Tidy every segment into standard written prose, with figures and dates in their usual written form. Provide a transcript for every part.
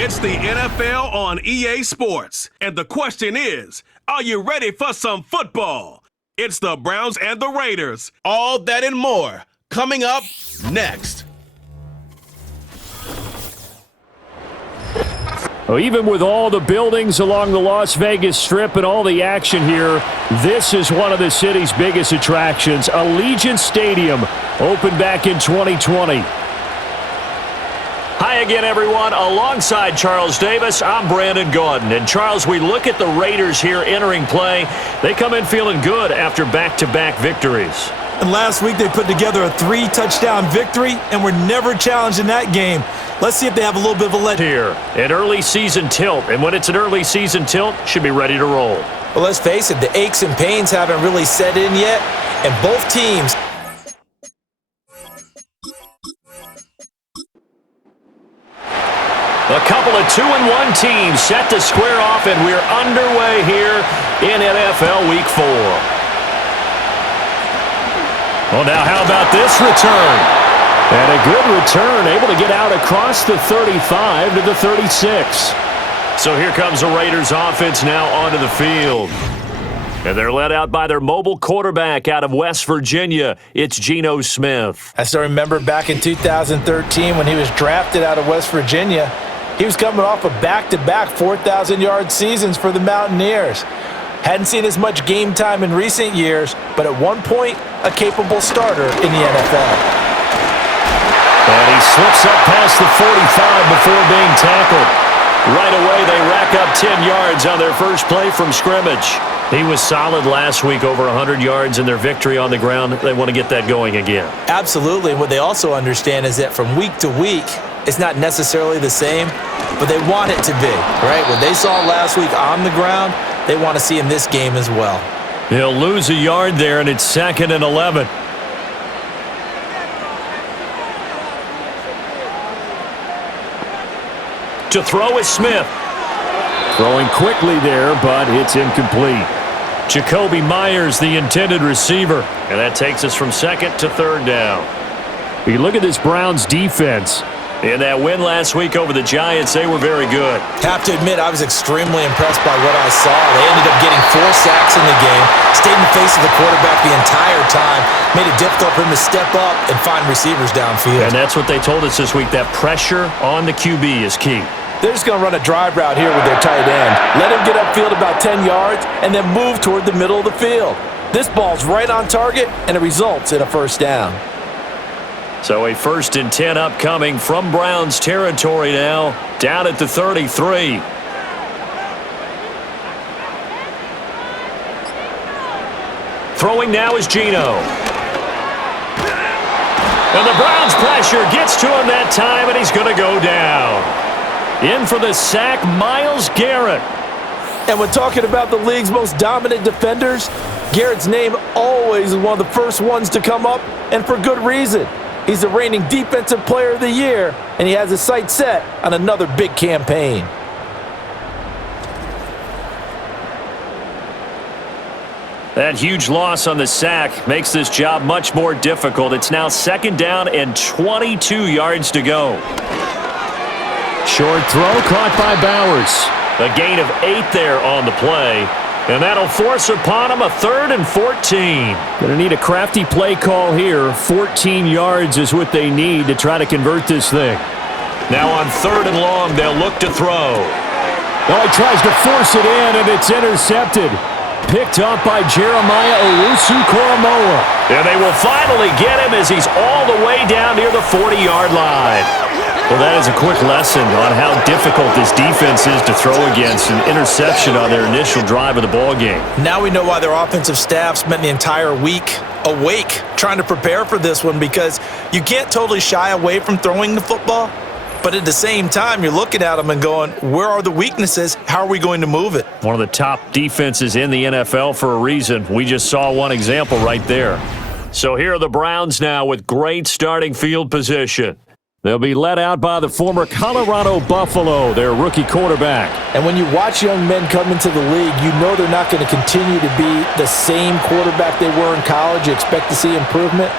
It's the NFL on EA Sports. And the question is, are you ready for some football? It's the Browns and the Raiders. All that and more coming up next. Well, even with all the buildings along the Las Vegas Strip and all the action here, this is one of the city's biggest attractions. Allegiant Stadium opened back in 2020. Hi again, everyone. Alongside Charles Davis, I'm Brandon Gaudin. And Charles, we look at the Raiders here entering play. They come in feeling good after back-to-back victories. And last week they put together a 3-touchdown victory and were never challenged in that game. Let's see if they have a little bit of a let here. An early season tilt. And when it's an early season tilt, should be ready to roll. Well, let's face it, the aches and pains haven't really set in yet. And both teams... A couple of 2-1 teams set to square off, and we're underway here in NFL Week 4. Well, now how about this return? And a good return, able to get out across the 35 to the 36. So here comes the Raiders offense now onto the field. And they're led out by their mobile quarterback out of West Virginia. It's Geno Smith. I still remember back in 2013 when he was drafted out of West Virginia. He was coming off of back-to-back 4,000-yard seasons for the Mountaineers. Hadn't seen as much game time in recent years, but at one point, a capable starter in the NFL. And he slips up past the 45 before being tackled. Right away, they rack up 10 yards on their first play from scrimmage. He was solid last week, over 100 yards in their victory on the ground. They want to get that going again. Absolutely. What they also understand is that from week to week, it's not necessarily the same, but they want it to be, right? What they saw last week on the ground, they want to see in this game as well. He'll lose a yard there, and it's 2nd and 11. To throw is Smith. Throwing quickly there, but it's incomplete. Jacoby Myers, the intended receiver. And that takes us from 2nd to 3rd down. You look at this Browns defense. In that win last week over the Giants, they were very good. Have to admit, I was extremely impressed by what I saw. They ended up getting 4 sacks in the game, stayed in the face of the quarterback the entire time, made it difficult for him to step up and find receivers downfield. And that's what they told us this week, that pressure on the QB is key. They're just going to run a drive route here with their tight end. Let him get upfield about 10 yards and then move toward the middle of the field. This ball's right on target, and it results in a first down. So a 1st and 10 upcoming from Browns territory now, down at the 33. Throwing now is Geno. And the Browns pressure gets to him that time, and he's going to go down. In for the sack, Myles Garrett. And when talking about the league's most dominant defenders, Garrett's name always is one of the first ones to come up, and for good reason. He's the reigning Defensive Player of the Year, and he has his sights set on another big campaign. That huge loss on the sack makes this job much more difficult. It's now 2nd down and 22 yards to go. Short throw caught by Bowers. A gain of 8 there on the play. And that'll force upon him a 3rd and 14. Going to need a crafty play call here. 14 yards is what they need to try to convert this thing. Now on 3rd and long, they'll look to throw. Well, he tries to force it in, and it's intercepted. Picked up by Jeremiah Owusu-Koramoah. And they will finally get him as he's all the way down near the 40-yard line. Well, that is a quick lesson on how difficult this defense is to throw against. An interception on their initial drive of the ballgame. Now we know why their offensive staff spent the entire week awake trying to prepare for this one, because you can't totally shy away from throwing the football, but at the same time, you're looking at them and going, where are the weaknesses? How are we going to move it? One of the top defenses in the NFL for a reason. We just saw one example right there. So here are the Browns now with great starting field position. They'll be led out by the former Colorado Buffalo, their rookie quarterback. And when you watch young men come into the league, you know they're not going to continue to be the same quarterback they were in college. You expect to see improvement.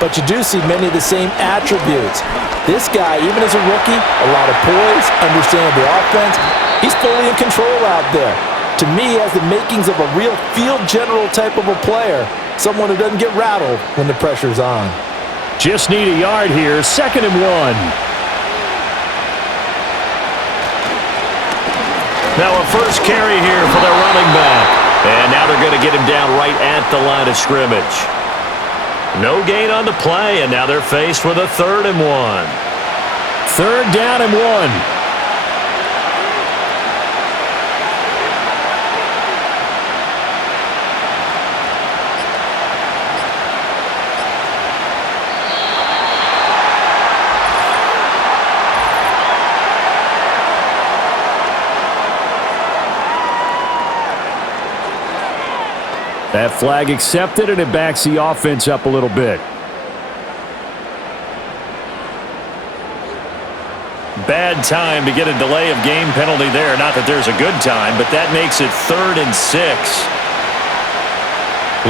but you do see many of the same attributes. This guy, even as a rookie, a lot of poise, understanding the offense. He's fully in control out there. To me, he has the makings of a real field general type of a player, someone who doesn't get rattled when the pressure's on. Just need a yard here, 2nd and 1. Now a first carry here for their running back. And now they're going to get him down right at the line of scrimmage. No gain on the play, and now they're faced with a 3rd and 1. 3rd down and 1. That flag accepted, and it backs the offense up a little bit. Bad time to get a delay of game penalty there. Not that there's a good time, but that makes it 3rd and 6.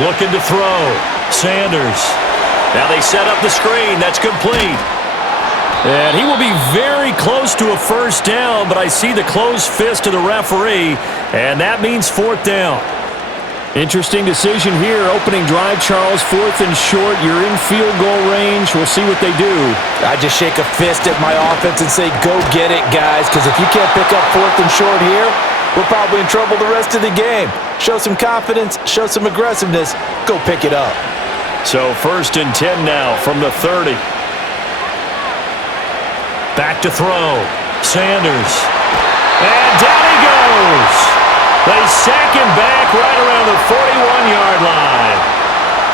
Looking to throw. Sanders. Now they set up the screen. That's complete. And he will be very close to a first down, but I see the closed fist of the referee, and that means 4th down. Interesting decision here. Opening drive, Charles. 4th and short. You're in field goal range. We'll see what they do. I just shake a fist at my offense and say, go get it, guys, because if you can't pick up 4th and short here, we're probably in trouble the rest of the game. Show some confidence. Show some aggressiveness. Go pick it up. So 1st and 10 now from the 30. Back to throw. Sanders. And down he goes. They sack him back right around the 41-yard line.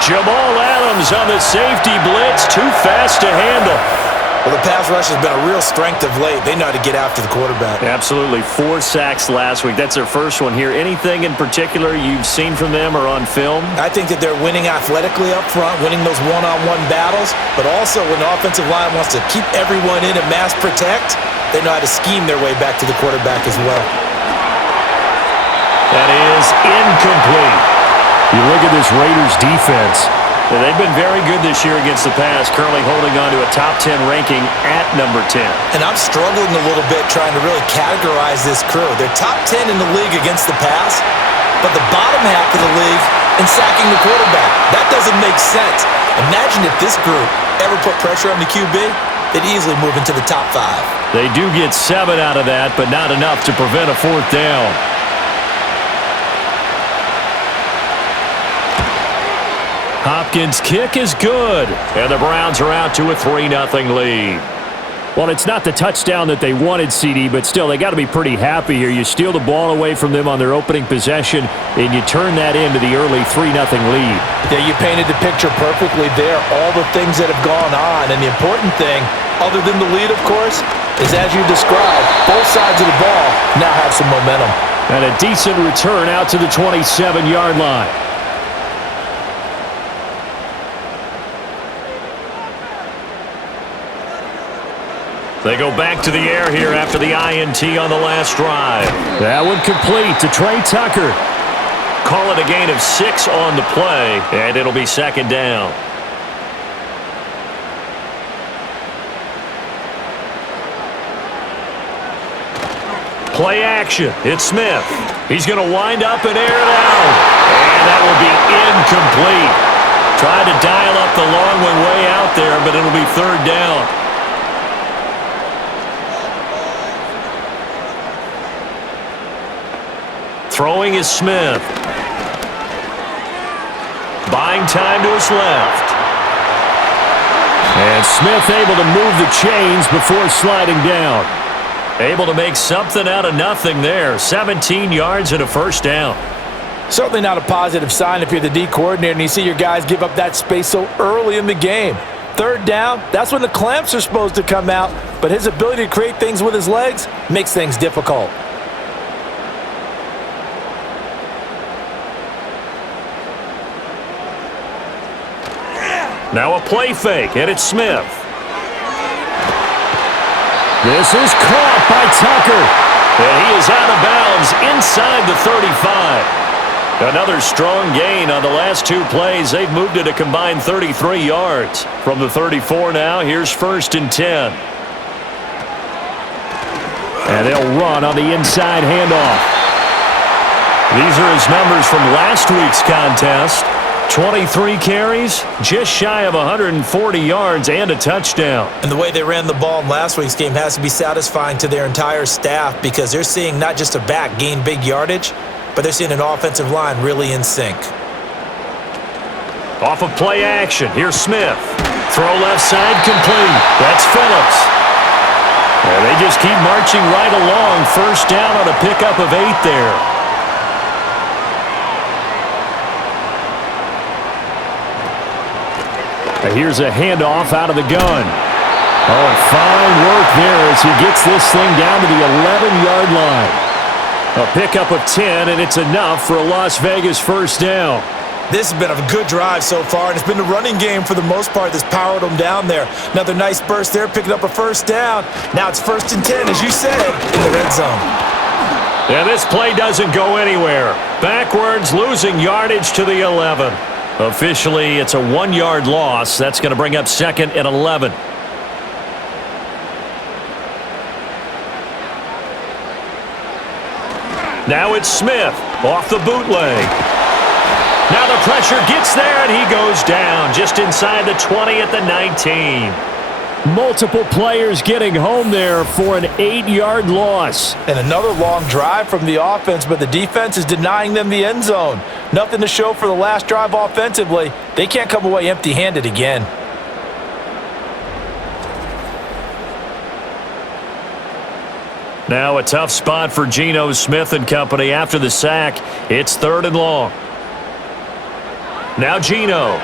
Jamal Adams on the safety blitz, too fast to handle. Well, the pass rush has been a real strength of late. They know how to get after the quarterback. Absolutely. 4 sacks last week. That's their first one here. Anything in particular you've seen from them or on film? I think that they're winning athletically up front, winning those one-on-one battles, but also when the offensive line wants to keep everyone in and mass protect, they know how to scheme their way back to the quarterback as well. That is incomplete. You look at this Raiders defense. They've been very good this year against the pass, currently holding on to a top 10 ranking at number 10. And I'm struggling a little bit trying to really categorize this crew. They're top 10 in the league against the pass, but the bottom half of the league in sacking the quarterback. That doesn't make sense. Imagine if this group ever put pressure on the QB, they'd easily move into the top 5. They do get 7 out of that, but not enough to prevent a 4th down. Hopkins' kick is good, and the Browns are out to a 3-0 lead. Well, it's not the touchdown that they wanted, CD, but still, they got to be pretty happy here. You steal the ball away from them on their opening possession, and you turn that into the early 3-0 lead. Yeah, you painted the picture perfectly there, all the things that have gone on, and the important thing, other than the lead, of course, is as you described, both sides of the ball now have some momentum. And a decent return out to the 27-yard line. They go back to the air here after the INT on the last drive. That one complete to Trey Tucker. Call it a gain of 6 on the play, and it'll be 2nd down. Play action. It's Smith. He's going to wind up and air it out. And that will be incomplete. Tried to dial up the long way out there, but it'll be 3rd down. Throwing is Smith. Buying time to his left. And Smith able to move the chains before sliding down. Able to make something out of nothing there. 17 yards and a 1st down. Certainly not a positive sign if you're the D coordinator and you see your guys give up that space so early in the game. 3rd down, that's when the clamps are supposed to come out, but his ability to create things with his legs makes things difficult. Now a play fake, and it's Smith. This is caught by Tucker. And he is out of bounds inside the 35. Another strong gain on the last two plays. They've moved it a combined 33 yards. From the 34 now, here's 1st and 10. And they'll run on the inside handoff. These are his numbers from last week's contest. 23 carries, just shy of 140 yards, and a touchdown. And the way they ran the ball in last week's game has to be satisfying to their entire staff because they're seeing not just a back gain big yardage, but they're seeing an offensive line really in sync. Off of play action, here's Smith. Throw left side complete. That's Phillips. And they just keep marching right along. 1st down on a pickup of 8 there. Here's a handoff out of the gun. Oh, and fine work there as he gets this thing down to the 11-yard line. A pickup of 10, and it's enough for a Las Vegas 1st down. This has been a good drive so far, and it's been the running game for the most part that's powered them down there. Another nice burst there, picking up a 1st down. Now it's 1st and 10, as you said, in the red zone. And this play doesn't go anywhere. Backwards, losing yardage to the 11. Officially, it's a 1-yard loss. That's going to bring up 2nd and 11. Now it's Smith off the bootleg. Now the pressure gets there, and he goes down just inside the 20 at the 19. Multiple players getting home there for an 8-yard loss. And another long drive from the offense, but the defense is denying them the end zone. Nothing to show for the last drive offensively. They can't come away empty-handed again. Now a tough spot for Geno Smith and company after the sack. It's 3rd and long. Now Geno.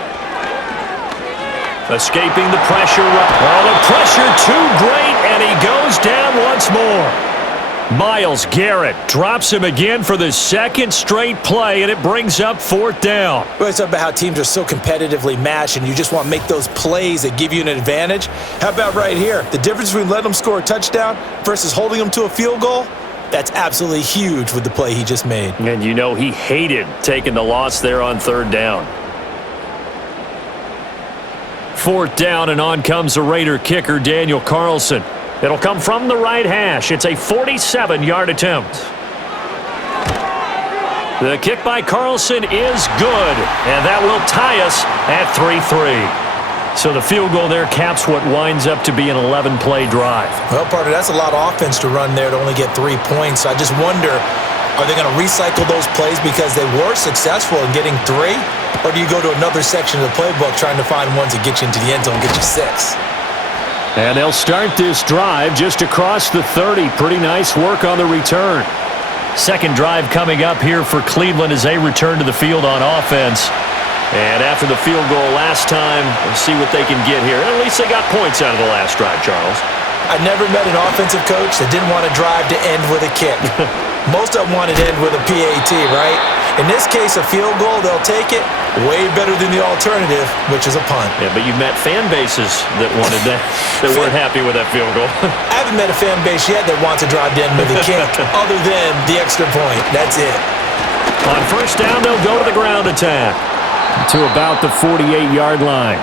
Escaping the pressure. Oh, the pressure too great, and he goes down once more. Myles Garrett drops him again for the 2nd straight play, and it brings up 4th down. We always talk about how teams are so competitively matched, and you just want to make those plays that give you an advantage. How about right here? The difference between letting them score a touchdown versus holding them to a field goal? That's absolutely huge with the play he just made. And you know he hated taking the loss there on 3rd down. 4th down, and on comes the Raider kicker, Daniel Carlson. It'll come from the right hash. It's a 47-yard attempt. The kick by Carlson is good, and that will tie us at 3-3. So the field goal there caps what winds up to be an 11-play drive. Well, partner, that's a lot of offense to run there to only get 3 points. I just wonder, are they going to recycle those plays because they were successful in getting 3? Or do you go to another section of the playbook trying to find ones that get you into the end zone and get you 6? And they'll start this drive just across the 30. Pretty nice work on the return. 2nd drive coming up here for Cleveland as they return to the field on offense. And after the field goal last time, we'll see what they can get here. At least they got points out of the last drive, Charles. I never met an offensive coach that didn't want a drive to end with a kick. Most of them wanted to end with a PAT, right? In this case, a field goal, they'll take it. Way better than the alternative, which is a punt. Yeah, but you've met fan bases that wanted that, that weren't happy with that field goal. I haven't met a fan base yet that wants to drive to end with a kick other than the extra point. That's it. On 1st down, they'll go to the ground attack. To about the 48-yard line.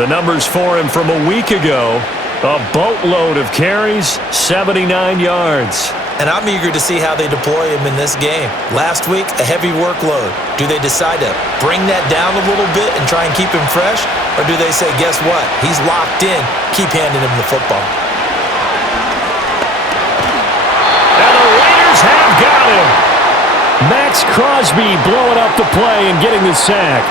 The numbers for him from a week ago, a boatload of carries, 79 yards. And I'm eager to see how they deploy him in this game. Last week, a heavy workload. Do they decide to bring that down a little bit and try and keep him fresh? Or do they say, guess what? He's locked in. Keep handing him the football. And the Raiders have got him. Max Crosby blowing up the play and getting the sack.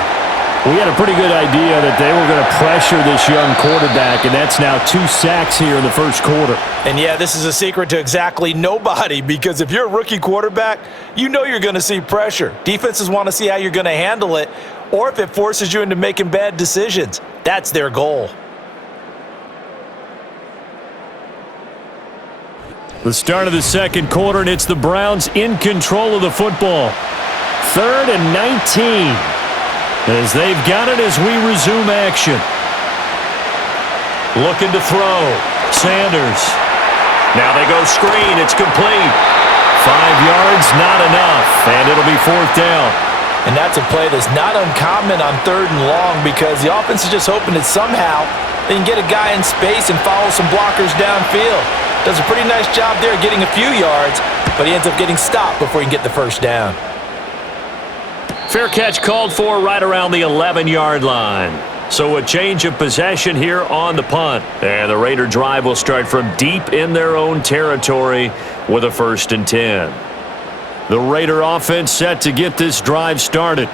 We had a pretty good idea that they were going to pressure this young quarterback, and that's now 2 sacks here in the 1st quarter. And yeah, this is a secret to exactly nobody, because if you're a rookie quarterback, you know you're going to see pressure. Defenses want to see how you're going to handle it, or if it forces you into making bad decisions. That's their goal. The start of the 2nd quarter, and it's the Browns in control of the football. 3rd and 19. As they've got it as we resume action. Looking to throw. Sanders. Now they go screen. It's complete. yards, not enough, and it'll be 4th down. And that's a play that's not uncommon on 3rd and long because the offense is just hoping that somehow they can get a guy in space and follow some blockers downfield. Does a pretty nice job there getting a few yards, but he ends up getting stopped before he can get the 1st down. Fair catch called for right around the 11-yard line. So a change of possession here on the punt. And the Raider drive will start from deep in their own territory with a 1st and 10. The Raider offense set to get this drive started.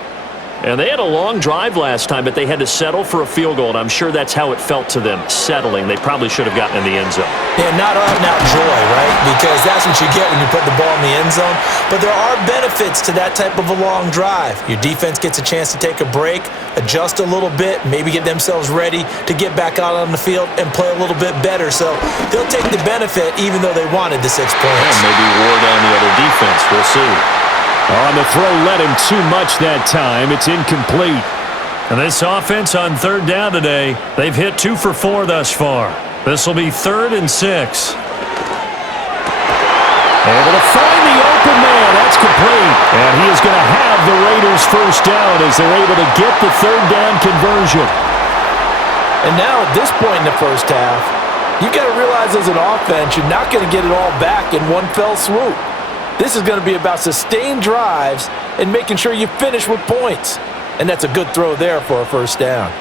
And they had a long drive last time, but they had to settle for a field goal, and I'm sure that's how it felt to them, settling. They probably should have gotten in the end zone. Yeah, not out-and-out joy, right? Because that's what you get when you put the ball in the end zone. But there are benefits to that type of a long drive. Your defense gets a chance to take a break, adjust a little bit, maybe get themselves ready to get back out on the field and play a little bit better. So they'll take the benefit even though they wanted the 6 points. And maybe wore down the other defense. We'll see. On the throw, led him too much that time. It's incomplete. And this offense on 3rd down today, they've hit 2 for 4 thus far. This will be 3rd and 6. Able to find the open man. That's complete. And he is going to have the Raiders' 1st down as they're able to get the 3rd down conversion. And now at this point in the 1st half, you've got to realize as an offense, you're not going to get it all back in one fell swoop. This is going to be about sustained drives and making sure you finish with points. And that's a good throw there for a 1st down.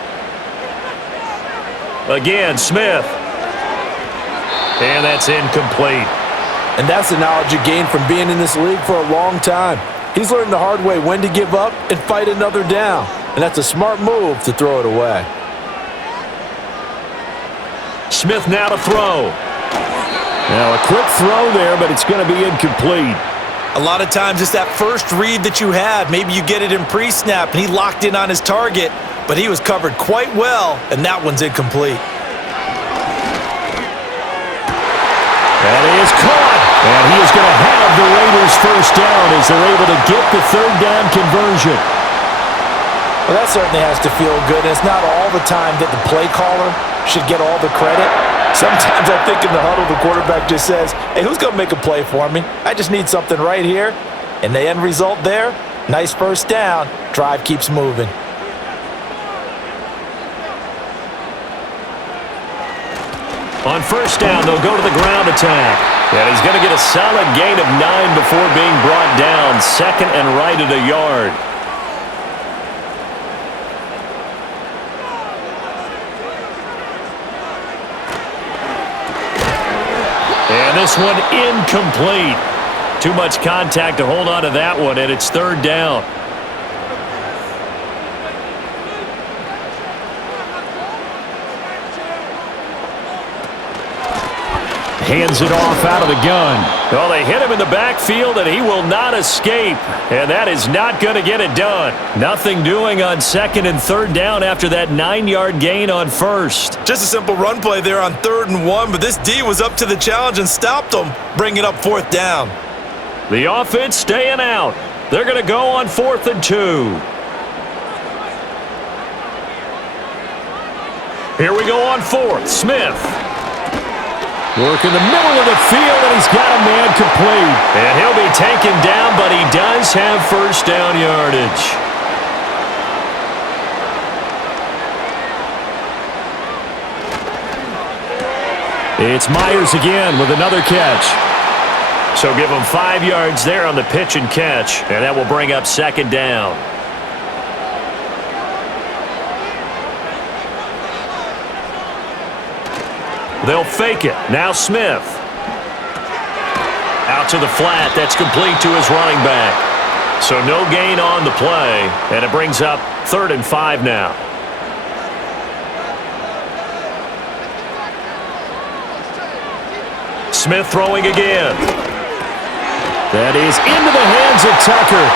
Again, Smith. And that's incomplete. And that's the knowledge you gain from being in this league for a long time. He's learned the hard way when to give up and fight another down. And that's a smart move to throw it away. Smith now to throw. Now a quick throw there, but it's going to be incomplete. A lot of times it's that first read that you have. Maybe you get it in pre-snap, and he locked in on his target, but he was covered quite well, and that one's incomplete. That is caught, and he is going to have the Raiders' 1st down as they're able to get the 3rd down conversion. Well, that certainly has to feel good, and it's not all the time that the play caller should get all the credit. Sometimes I think in the huddle, the quarterback just says, hey, who's going to make a play for me? I just need something right here. And the end result there, nice 1st down. Drive keeps moving. On 1st down, they'll go to the ground attack. And he's going to get a solid gain of 9 before being brought down. 2nd and right at a yard. And this one incomplete. Too much contact to hold on to that one, and it's 3rd down. Hands it off out of the gun. Well, they hit him in the backfield, and he will not escape. And that is not going to get it done. Nothing doing on 2nd and 3rd down after that 9-yard gain on 1st. Just a simple run play there on 3rd and 1, but this D was up to the challenge and stopped him, bringing up 4th down. The offense staying out. They're going to go on 4th and 2. Here we go on 4th. Smith. Work in the middle of the field, and he's got a man complete. And he'll be taken down, but he does have 1st down yardage. It's Myers again with another catch. So give him 5 yards there on the pitch and catch, and that will bring up 2nd down. They'll fake it. Now Smith. Out to the flat. That's complete to his running back. So no gain on the play, and it brings up 3rd and 5 now. Smith throwing again. That is into the hands of Tucker.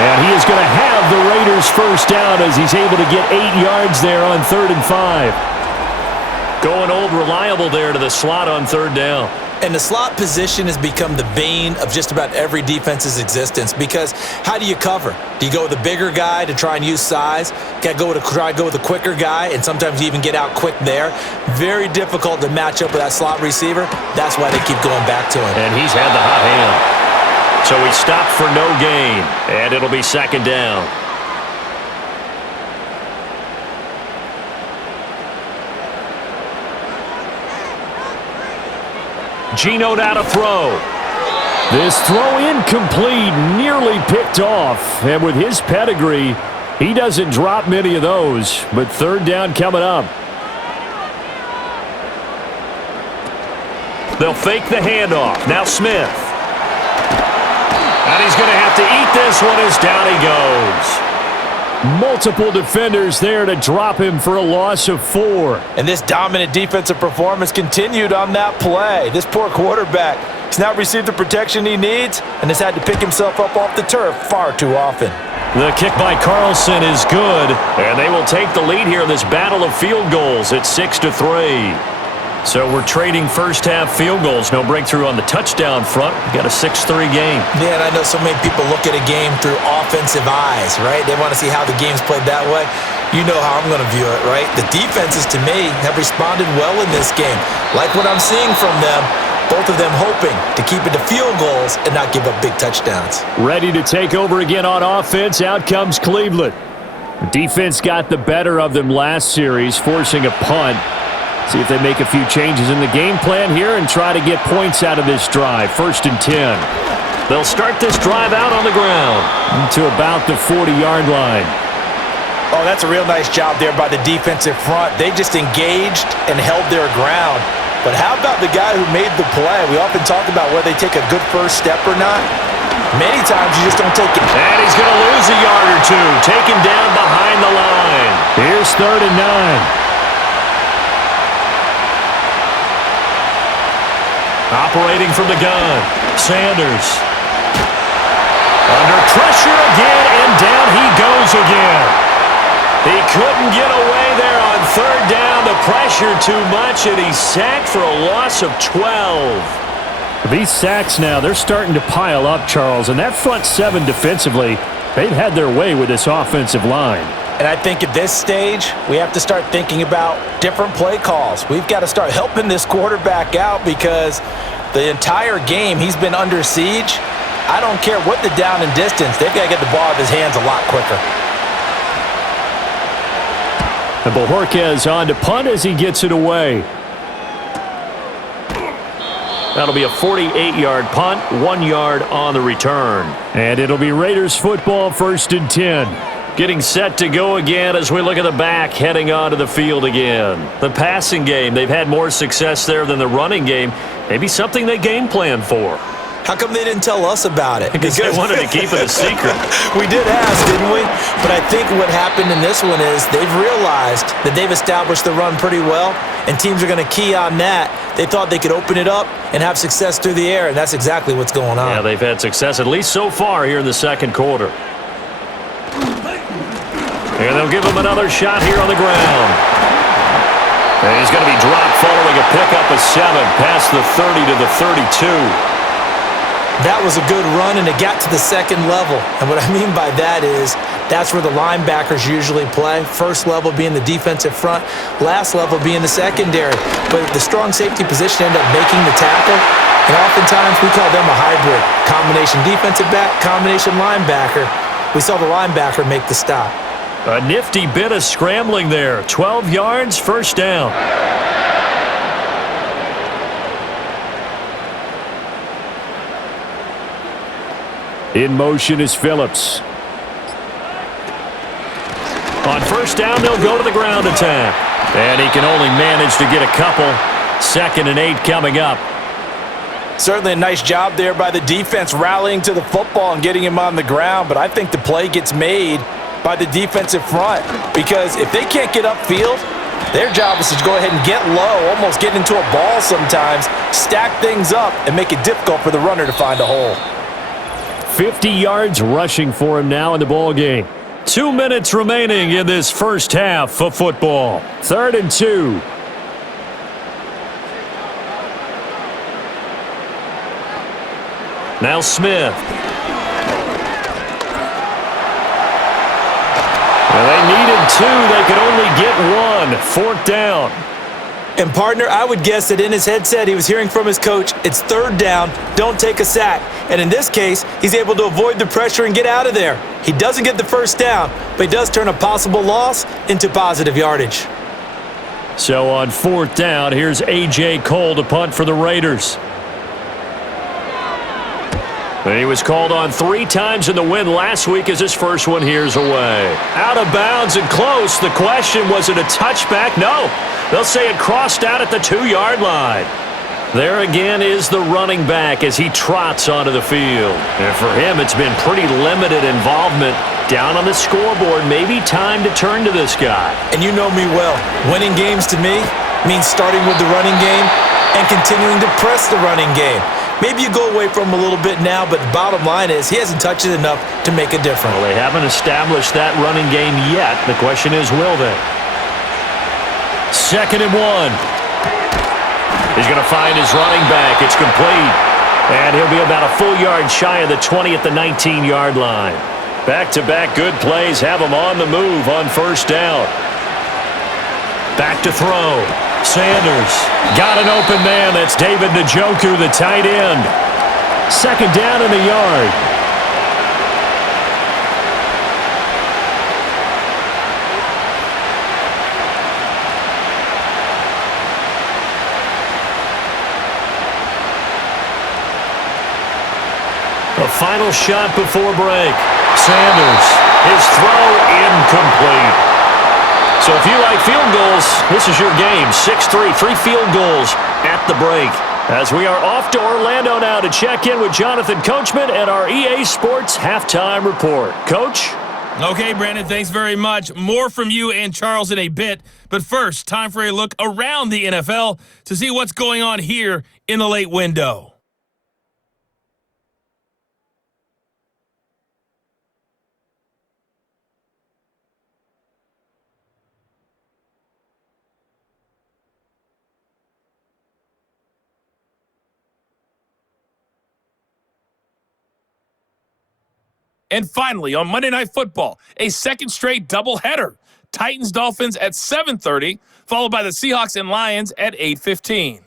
And he is going to have the Raiders' 1st down as he's able to get 8 yards there on 3rd and 5. Going old reliable there to the slot on 3rd down. And the slot position has become the bane of just about every defense's existence because how do you cover? Do you go with a bigger guy to try and use size? Got to try to go with a quicker guy, and sometimes you even get out quick there. Very difficult to match up with that slot receiver. That's why they keep going back to him. And he's had the hot hand. So he stopped for no gain, and it'll be second down. Geno now to throw. This throw incomplete, nearly picked off. And with his pedigree, he doesn't drop many of those. But third down coming up. They'll fake the handoff. Now Smith. And he's going to have to eat this one as down he goes. Multiple defenders there to drop him for a loss of 4. And this dominant defensive performance continued on that play. This poor quarterback has not received the protection he needs and has had to pick himself up off the turf far too often. The kick by Carlson is good, and they will take the lead here in this battle of field goals at 6-3. So we're trading first-half field goals. No breakthrough on the touchdown front. We got a 6-3 game. Yeah, and I know so many people look at a game through offensive eyes, right? They want to see how the game's played that way. You know how I'm going to view it, right? The defenses, to me, have responded well in this game. Like what I'm seeing from them, both of them hoping to keep it to field goals and not give up big touchdowns. Ready to take over again on offense. Out comes Cleveland. Defense got the better of them last series, forcing a punt. See if they make a few changes in the game plan here and try to get points out of this drive. 1st and 10. They'll start this drive out on the ground. To about the 40-yard line. Oh, that's a real nice job there by the defensive front. They just engaged and held their ground. But how about the guy who made the play? We often talk about whether they take a good first step or not. Many times you just don't take it. And he's going to lose a yard or two. Taken down behind the line. Here's 3rd and 9. Operating from the gun, Sanders. Under pressure again, and down he goes again. He couldn't get away there on 3rd down. The pressure too much, and he's sacked for a loss of 12. These sacks now, they're starting to pile up, Charles. And that front 7 defensively, they've had their way with this offensive line. And I think at this stage, we have to start thinking about different play calls. We've got to start helping this quarterback out because the entire game he's been under siege. I don't care what the down and distance. They've got to get the ball out of his hands a lot quicker. And Bojorquez on to punt as he gets it away. That'll be a 48-yard punt, 1 yard on the return. And it'll be Raiders football, 1st and 10. Getting set to go again as we look at the back, heading onto the field again. The passing game, they've had more success there than the running game. Maybe something they game plan for. How come they didn't tell us about it? Because they wanted to keep it a secret. We did ask, didn't we? But I think what happened in this one is they've realized that they've established the run pretty well, and teams are going to key on that. They thought they could open it up and have success through the air, and that's exactly what's going on. Yeah, they've had success, at least so far here in the second quarter. And they'll give him another shot here on the ground. And he's going to be dropped following a pickup of 7 past the 30 to the 32. That was a good run, and it got to the second level. And what I mean by that is that's where the linebackers usually play. First level being the defensive front, last level being the secondary. But the strong safety position ended up making the tackle, and oftentimes we call them a hybrid. Combination defensive back, combination linebacker. We saw the linebacker make the stop. A nifty bit of scrambling there. 12 yards, 1st down. In motion is Phillips. On 1st down, they'll go to the ground attack. And he can only manage to get a couple. 2nd and 8 coming up. Certainly a nice job there by the defense rallying to the football and getting him on the ground. But I think the play gets made by the defensive front, because if they can't get upfield, their job is to go ahead and get low, almost get into a ball sometimes, stack things up, and make it difficult for the runner to find a hole. 50 yards rushing for him now in the ball game. 2 minutes remaining in this first half of football. 3rd and 2. Now Smith. Well, they needed 2. They could only get 1. 4th down. And partner, I would guess that in his headset he was hearing from his coach, it's third down, don't take a sack. And in this case, he's able to avoid the pressure and get out of there. He doesn't get the first down, but he does turn a possible loss into positive yardage. So on fourth down, here's A.J. Cole to punt for the Raiders. He was called on 3 times in the win last week as his first one here's away. Out of bounds and close. The question, was it a touchback? No. They'll say it crossed out at the 2-yard line. There again is the running back as he trots onto the field. And for him, it's been pretty limited involvement. Down on the scoreboard, maybe time to turn to this guy. And you know me well. Winning games to me means starting with the running game and continuing to press the running game. Maybe you go away from him a little bit now, but the bottom line is he hasn't touched it enough to make a difference. Well, they haven't established that running game yet. The question is, will they? 2nd and 1. He's going to find his running back. It's complete. And he'll be about a full yard shy of the 20 at the 19-yard line. Back-to-back good plays have him on the move on first down. Back to throw. Sanders got an open man. That's David Njoku, the tight end. 2nd down and a yard. The final shot before break. Sanders, his throw incomplete. So if you like field goals, this is your game. 6-3, 3 field goals at the break. As we are off to Orlando now to check in with Jonathan Coachman at our EA Sports Halftime Report. Coach? Okay, Brandon, thanks very much. More from you and Charles in a bit. But first, time for a look around the NFL to see what's going on here in the late window. And finally, on Monday Night Football, a second straight doubleheader. Titans-Dolphins at 7:30, followed by the Seahawks and Lions at 8:15.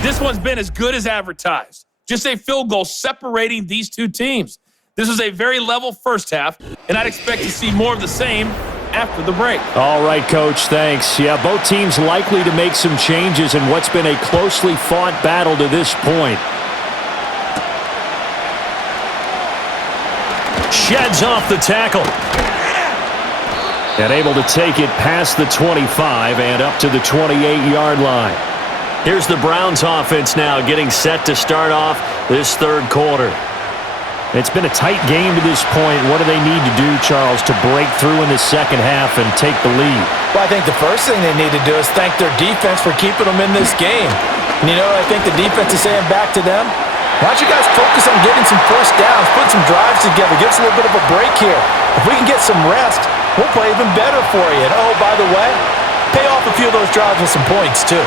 This one's been as good as advertised. Just a field goal separating these two teams. This was a very level first half, and I'd expect to see more of the same after the break. All right, Coach, thanks. Yeah, both teams likely to make some changes in what's been a closely fought battle to this point. Sheds off the tackle. And able to take it past the 25 and up to the 28-yard line. Here's the Browns offense now getting set to start off this third quarter. It's been a tight game to this point. What do they need to do, Charles, to break through in the second half and take the lead? Well, I think the first thing they need to do is thank their defense for keeping them in this game. And you know what I think the defense is saying back to them? Why don't you guys focus on getting some first downs, put some drives together, give us a little bit of a break here. If we can get some rest, we'll play even better for you. And oh, by the way, pay off a few of those drives with some points, too.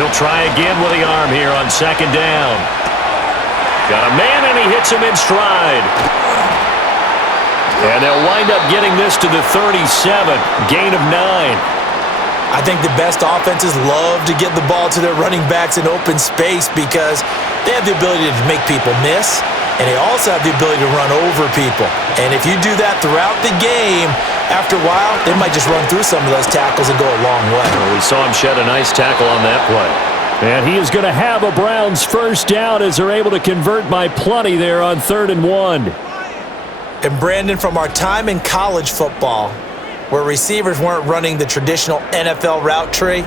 He'll try again with the arm here on 2nd down. Got a man, and he hits him in stride. And they'll wind up getting this to the 37, gain of 9. I think the best offenses love to get the ball to their running backs in open space because they have the ability to make people miss, and they also have the ability to run over people. And if you do that throughout the game, after a while, they might just run through some of those tackles and go a long way. Well, we saw him shed a nice tackle on that play. And he is going to have a Browns first down as they're able to convert by plenty there on 3rd and 1. And Brandon, from our time in college football, where receivers weren't running the traditional NFL route tree,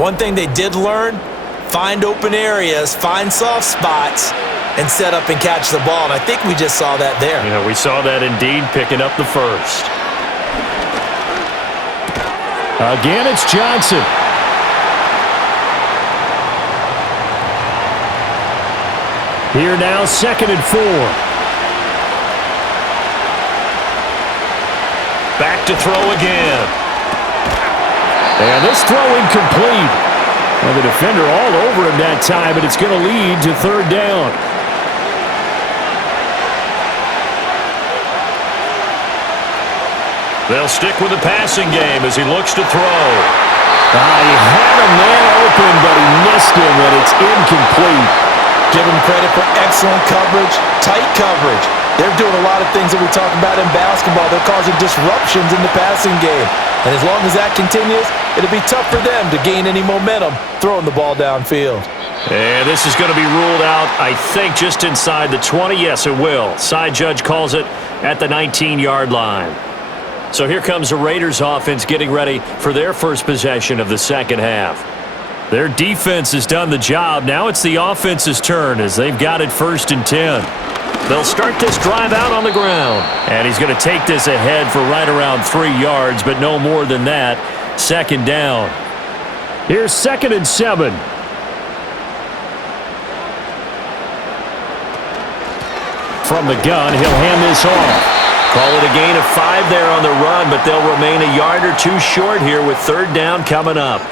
one thing they did learn, find open areas, find soft spots, and set up and catch the ball. And I think we just saw that there. Yeah, we saw that indeed, picking up the first. Again, it's Johnson. Here now, 2nd and 4. Back to throw again. And this throw incomplete. And the defender all over him that time, and it's going to lead to 3rd down. They'll stick with the passing game as he looks to throw. He had a man open, but he missed him, and it's incomplete. Give him credit for excellent coverage, tight coverage. They're doing a lot of things that we talk about in basketball. They're causing disruptions in the passing game. And as long as that continues, it'll be tough for them to gain any momentum throwing the ball downfield. And this is going to be ruled out, I think, just inside the 20. Yes, it will. Side judge calls it at the 19-yard line. So here comes the Raiders offense getting ready for their first possession of the second half. Their defense has done the job. Now it's the offense's turn as they've got it 1st and 10. They'll start this drive out on the ground. And he's going to take this ahead for right around 3 yards, but no more than that. 2nd down. Here's 2nd and 7. From the gun, he'll hand this off. Call it a gain of 5 there on the run, but they'll remain a yard or 2 short here with 3rd down coming up.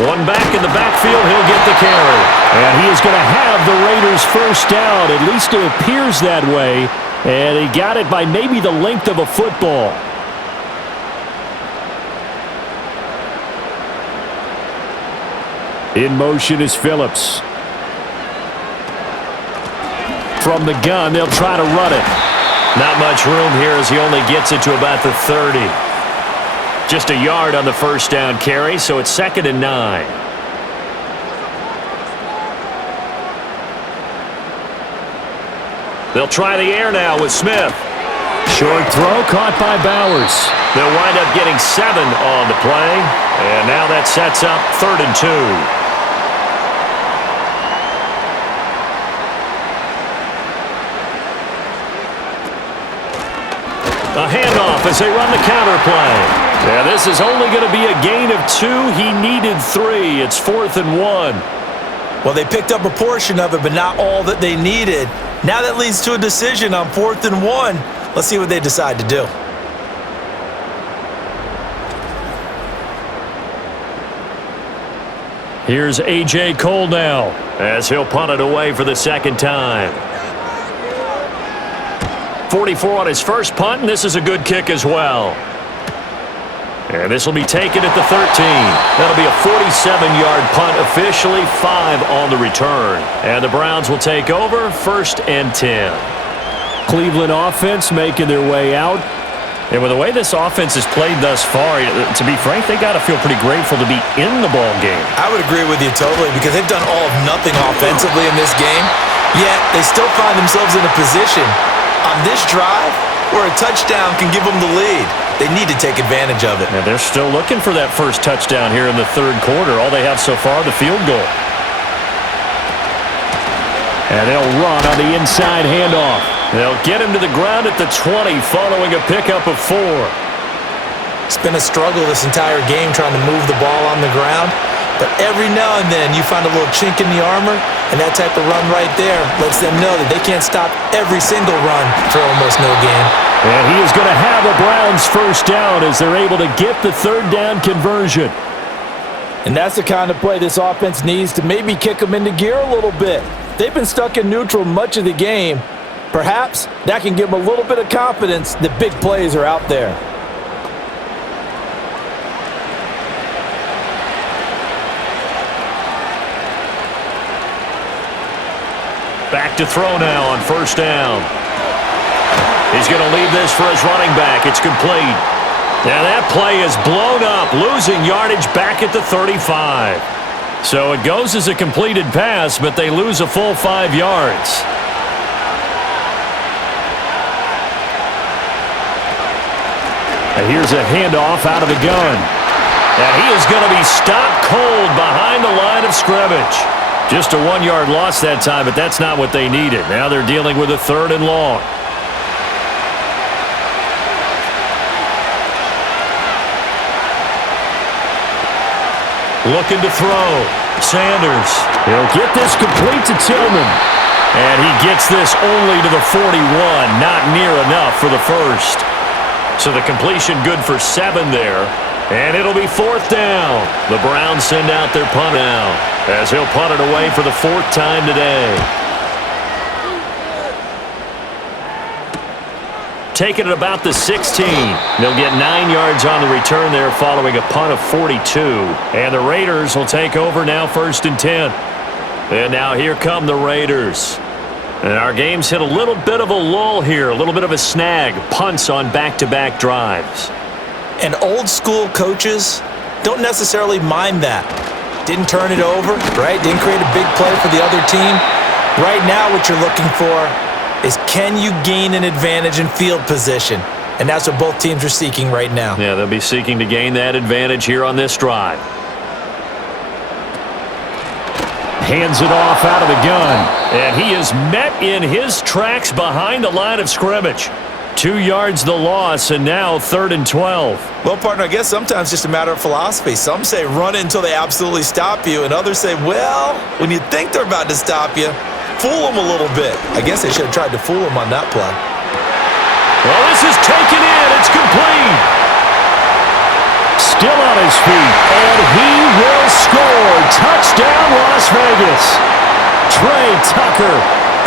One back in the backfield, he'll get the carry. And he is going to have the Raiders 1st down. At least it appears that way. And he got it by maybe the length of a football. In motion is Phillips. From the gun, they'll try to run it. Not much room here as he only gets it to about the 30. Just a yard on the 1st down carry, so it's 2nd and 9. They'll try the air now with Smith. Short throw caught by Bowers. They'll wind up getting 7 on the play, and now that sets up 3rd and 2. A handoff as they run the counter play. Yeah, this is only going to be a gain of 2. He needed 3. It's 4th and 1. Well, they picked up a portion of it, but not all that they needed. Now that leads to a decision on 4th and 1. Let's see what they decide to do. Here's A.J. Cole now as he'll punt it away for the 2nd time. 44 on his first punt, and this is a good kick as well. And this will be taken at the 13. That'll be a 47-yard punt, officially 5 on the return. And the Browns will take over 1st and 10. Cleveland offense making their way out. And with the way this offense has played thus far, to be frank, they got to feel pretty grateful to be in the ball game. I would agree with you totally because they've done all of nothing offensively in this game, yet they still find themselves in a position on this drive where a touchdown can give them the lead. They need to take advantage of it. And they're still looking for that first touchdown here in the 3rd quarter. All they have so far, the field goal. And they'll run on the inside handoff. They'll get him to the ground at the 20 following a pickup of 4. It's been a struggle this entire game trying to move the ball on the ground. But every now and then you find a little chink in the armor, and that type of run right there lets them know that they can't stop every single run for almost no gain. And he is going to have a Browns 1st down as they're able to get the 3rd down conversion. And that's the kind of play this offense needs to maybe kick them into gear a little bit. They've been stuck in neutral much of the game. Perhaps that can give them a little bit of confidence that big plays are out there. Back to throw now on 1st down. He's going to leave this for his running back. It's complete. Now that play is blown up, losing yardage back at the 35. So it goes as a completed pass, but they lose a full 5 yards. And here's a handoff out of the gun. And he is going to be stopped cold behind the line of scrimmage. Just a 1-yard loss that time, but that's not what they needed. Now they're dealing with a 3rd and long. Looking to throw. Sanders. He'll get this complete to Tillman. And he gets this only to the 41. Not near enough for the 1st. So the completion good for 7 there. And it'll be 4th down. The Browns send out their punt now, as he'll punt it away for the 4th time today. Taking it about the 16. They'll get 9 yards on the return there following a punt of 42. And the Raiders will take over now, 1st and 10. And now here come the Raiders. And our game's hit a little bit of a lull here, a little bit of a snag. Punts on back-to-back drives. And old-school coaches don't necessarily mind that. Didn't turn it over, right? Didn't create a big play for the other team. Right now what you're looking for is, can you gain an advantage in field position? And that's what both teams are seeking right now. Yeah, they'll be seeking to gain that advantage here on this drive. Hands it off out of the gun. And he is met in his tracks behind the line of scrimmage. 2 yards the loss, and now 3rd and 12. Well, partner, I guess sometimes it's just a matter of philosophy. Some say run it until they absolutely stop you, and others say, well, when you think they're about to stop you, fool them a little bit. I guess they should have tried to fool them on that play. Well, this is taken in. It's complete. Still on his feet, and he will score. Touchdown, Las Vegas. Trey Tucker,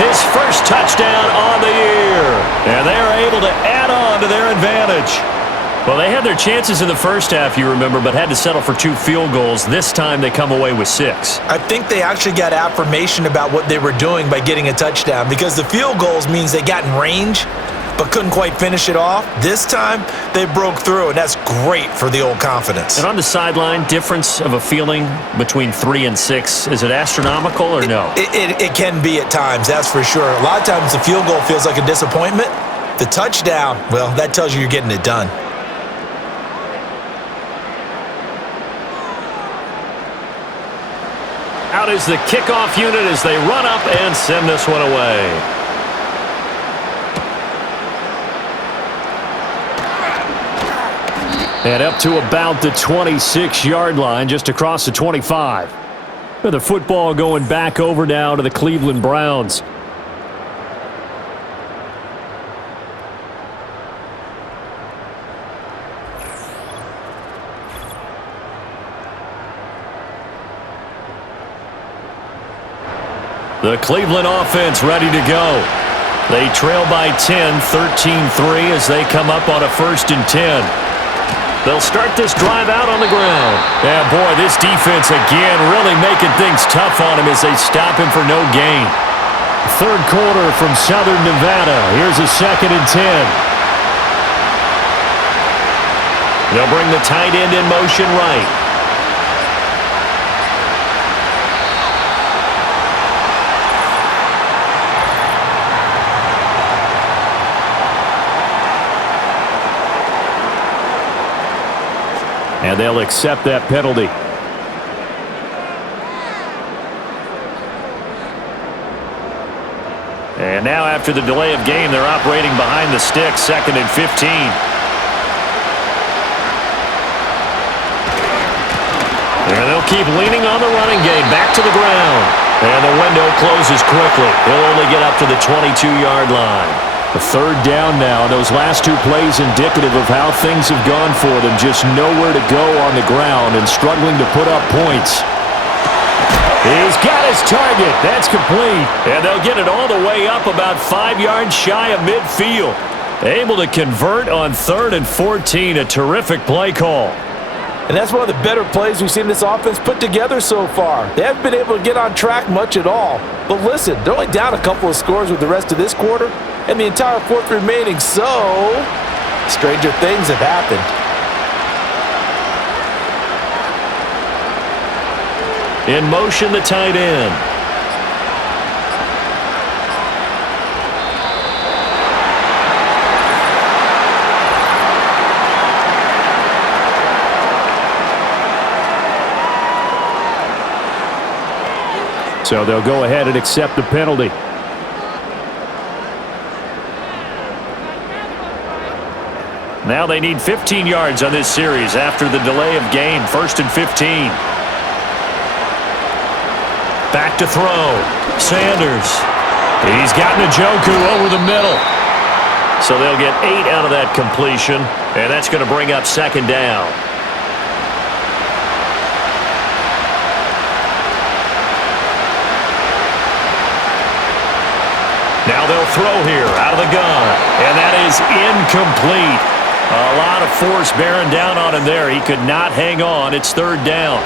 his first touchdown on the year. And they are able to add on to their advantage. Well, they had their chances in the first half, you remember, but had to settle for 2 field goals. This time they come away with 6. I think they actually got affirmation about what they were doing by getting a touchdown, because the field goals means they got in range but couldn't quite finish it off. This time, they broke through, and that's great for the old confidence. And on the sideline, difference of a feeling between 3 and 6, is it astronomical or no? It can be at times, that's for sure. A lot of times the field goal feels like a disappointment. The touchdown, well, that tells you you're getting it done. Out is the kickoff unit as they run up and send this one away. And up to about the 26-yard line, just across the 25. The football going back over now to the Cleveland Browns. The Cleveland offense ready to go. They trail by 10, 13-3 as they come up on a 1st and 10. They'll start this drive out on the ground. Yeah, boy, this defense again really making things tough on him as they stop him for no gain. 3rd quarter from Southern Nevada. Here's a 2nd and 10. They'll bring the tight end in motion right. And they'll accept that penalty. And now after the delay of game, they're operating behind the stick, 2nd and 15. And they'll keep leaning on the running game, back to the ground. And the window closes quickly. He'll only get up to the 22-yard line. A 3rd down now. Those last 2 plays indicative of how things have gone for them. Just nowhere to go on the ground and struggling to put up points. He's got his target. That's complete. And they'll get it all the way up about 5 yards shy of midfield. Able to convert on 3rd and 14. A terrific play call. And that's one of the better plays we've seen this offense put together so far. They haven't been able to get on track much at all. But listen, they're only down a couple of scores with the rest of this quarter and the entire 4th remaining, so stranger things have happened. In motion, the tight end. So they'll go ahead and accept the penalty. Now they need 15 yards on this series after the delay of game. 1st and 15. Back to throw. Sanders. He's got Njoku over the middle. So they'll get 8 out of that completion, and that's going to bring up 2nd down. Now they'll throw here out of the gun, and that is incomplete. A lot of force bearing down on him there. He could not hang on. It's third down.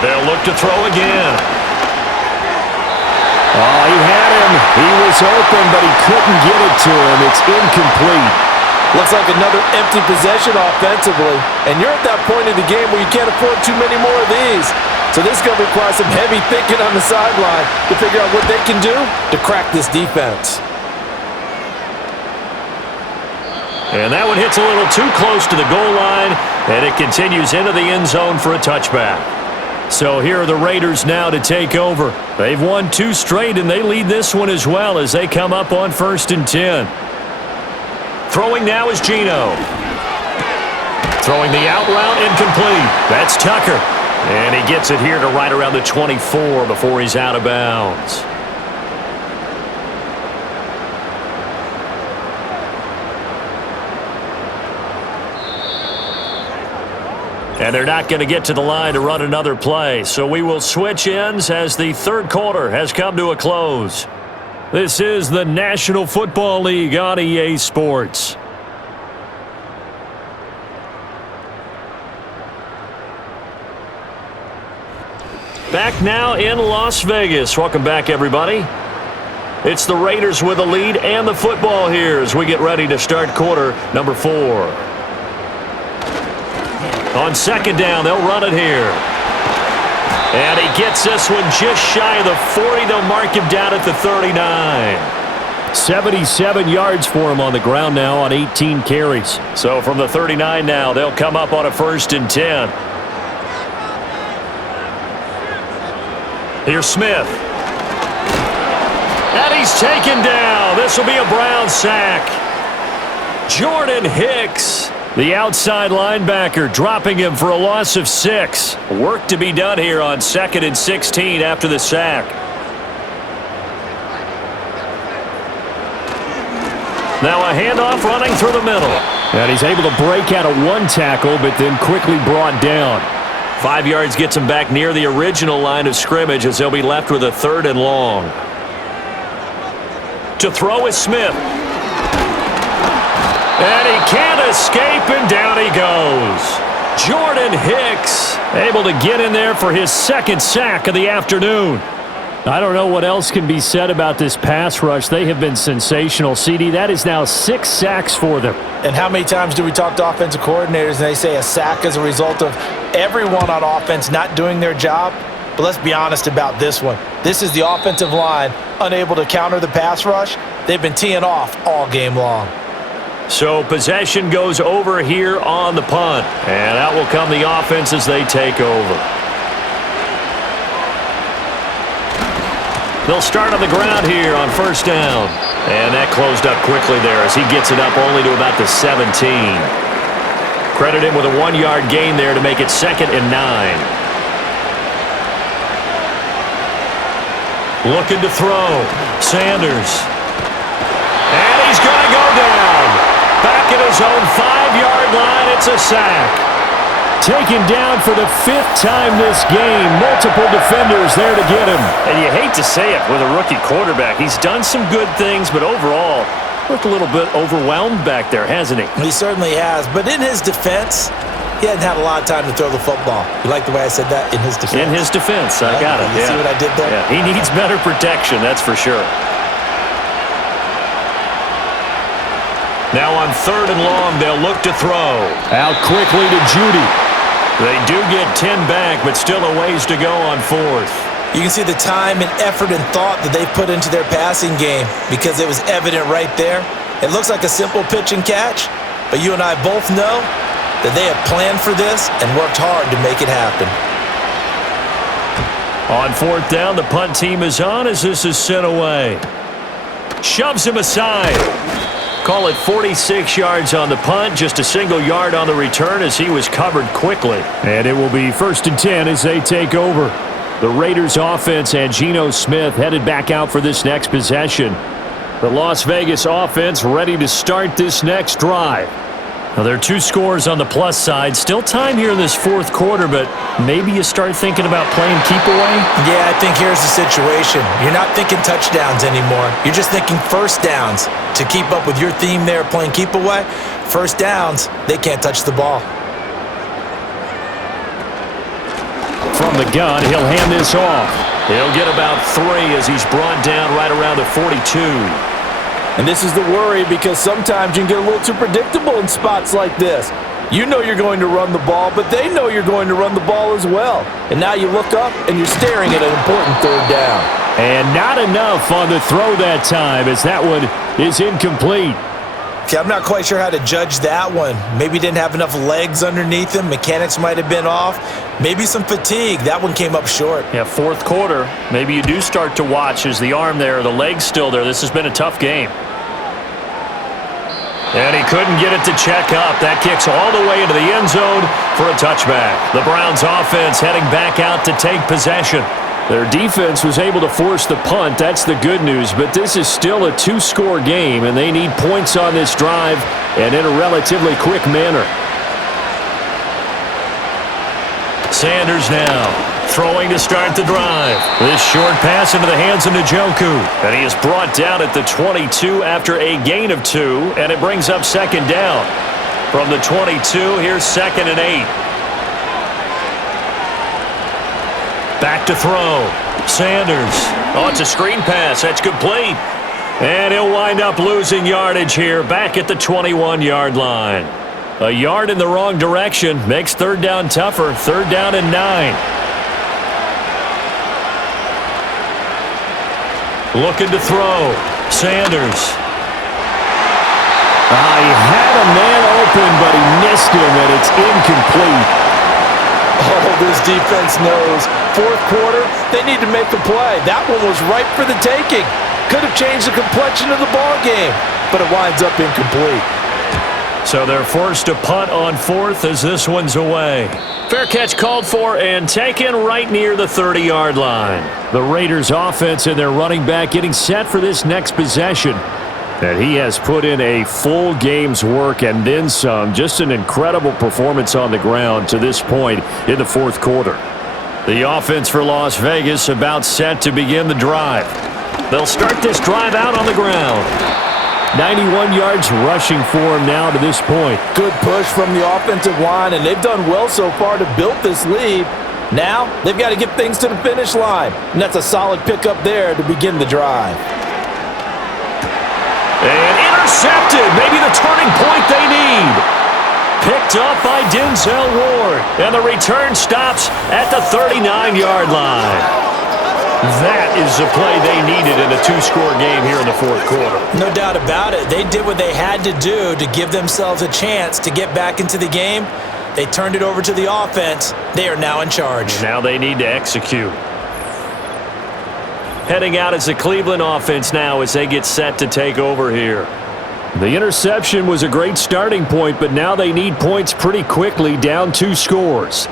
They'll look to throw again. Oh, he had him. He was open, but he couldn't get it to him. It's incomplete. Looks like another empty possession offensively. And you're at that point in the game where you can't afford too many more of these. So this is going to require some heavy thinking on the sideline to figure out what they can do to crack this defense. And that one hits a little too close to the goal line, and it continues into the end zone for a touchback. So here are the Raiders now to take over. They've won 2 straight, and they lead this one as well as they come up on 1st and 10. Throwing now is Geno. Throwing the out route, incomplete. That's Tucker. And he gets it here to right around the 24 before he's out of bounds. And they're not going to get to the line to run another play. So we will switch ends as the third quarter has come to a close. This is the National Football League on EA Sports. Back now in Las Vegas. Welcome back, everybody. It's the Raiders with the lead and the football here as we get ready to start quarter number 4. On second down, they'll run it here. And he gets this one just shy of the 40. They'll mark him down at the 39. 77 yards for him on the ground now on 18 carries. So from the 39 now, they'll come up on a 1st and 10. Here's Smith. And he's taken down. This will be a Brown sack. Jordan Hicks, the outside linebacker, dropping him for a loss of 6. Work to be done here on 2nd and 16 after the sack. Now a handoff running through the middle. And he's able to break out of 1 tackle, but then quickly brought down. 5 yards gets him back near the original line of scrimmage as they'll be left with a 3rd and long. To throw is Smith. And he can't escape, and down he goes. Jordan Hicks able to get in there for his 2nd sack of the afternoon. I don't know what else can be said about this pass rush. They have been sensational, CD. That is now 6 sacks for them. And how many times do we talk to offensive coordinators and they say a sack is a result of everyone on offense not doing their job? But let's be honest about this one. This is the offensive line unable to counter the pass rush. They've been teeing off all game long. So possession goes over here on the punt. And out will come the offense as they take over. They'll start on the ground here on 1st down. And that closed up quickly there as he gets it up only to about the 17. Credit him with a 1-yard gain there to make it 2nd and 9. Looking to throw. Sanders. And he's going to go down. Back at his own 5-yard line, it's a sack. Taken down for the 5th time this game. Multiple defenders there to get him. And you hate to say it with a rookie quarterback. He's done some good things, but overall, looked a little bit overwhelmed back there, hasn't he? He certainly has. But in his defense, he hasn't had a lot of time to throw the football. You like the way I said that? In his defense. In his defense. I got it. You see what I did there? Yeah, he needs better protection, that's for sure. Now on 3rd and long, they'll look to throw. Out quickly to Judy. They do get 10 back, but still a ways to go on 4th. You can see the time and effort and thought that they've put into their passing game because it was evident right there. It looks like a simple pitch and catch, but you and I both know that they have planned for this and worked hard to make it happen. On 4th down, the punt team is on as this is sent away. Shoves him aside. Call it 46 yards on the punt, just a single yard on the return as he was covered quickly. And it will be 1st and 10 as they take over. The Raiders offense and Geno Smith headed back out for this next possession. The Las Vegas offense ready to start this next drive. Well, there are 2 scores on the plus side. Still time here in this fourth quarter, but maybe you start thinking about playing keep away? Yeah, I think here's the situation. You're not thinking touchdowns anymore. You're just thinking first downs. To keep up with your theme there, playing keep away, first downs, they can't touch the ball. From the gun, he'll hand this off. He'll get about 3 as he's brought down right around the 42. And this is the worry because sometimes you can get a little too predictable in spots like this. You know you're going to run the ball, but they know you're going to run the ball as well. And now you look up and you're staring at an important third down. And not enough on the throw that time as that one is incomplete. Okay, I'm not quite sure how to judge that one. Maybe didn't have enough legs underneath him. Mechanics might have been off. Maybe some fatigue. That one came up short. Yeah, fourth quarter. Maybe you do start to watch as the arm there, the leg's still there. This has been a tough game. And he couldn't get it to check up. That kicks all the way into the end zone for a touchback. The Browns offense heading back out to take possession. Their defense was able to force the punt. That's the good news. But this is still a 2-score game, and they need points on this drive and in a relatively quick manner. Sanders now throwing to start the drive. This short pass into the hands of Njoku. And he is brought down at the 22 after a gain of 2, and it brings up second down. From the 22, here's 2nd and 8. Back to throw. Sanders. Oh, it's a screen pass. That's complete. And he'll wind up losing yardage here back at the 21-yard line. A yard in the wrong direction makes third down tougher. 3rd down and 9. Looking to throw. Sanders. He had a man open, but he missed him, and it's incomplete. Oh, this defense knows. Fourth quarter, they need to make a play. That one was ripe for the taking. Could have changed the complexion of the ball game, but it winds up incomplete. So they're forced to punt on 4th as this one's away. Fair catch called for and taken right near the 30-yard line. The Raiders offense and their running back getting set for this next possession. And he has put in a full game's work and then some. Just an incredible performance on the ground to this point in the fourth quarter. The offense for Las Vegas about set to begin the drive. They'll start this drive out on the ground. 91 yards rushing for him now to this point. Good push from the offensive line, and they've done well so far to build this lead. Now, they've got to get things to the finish line, and that's a solid pickup there to begin the drive. And intercepted, maybe the turning point they need. Picked up by Denzel Ward, and the return stops at the 39-yard line. That is the play they needed in a 2-score game here in the fourth quarter. No doubt about it. They did what they had to do to give themselves a chance to get back into the game. They turned it over to the offense. They are now in charge. Now they need to execute. Heading out as the Cleveland offense now as they get set to take over here. The interception was a great starting point, but now they need points pretty quickly, down 2 scores.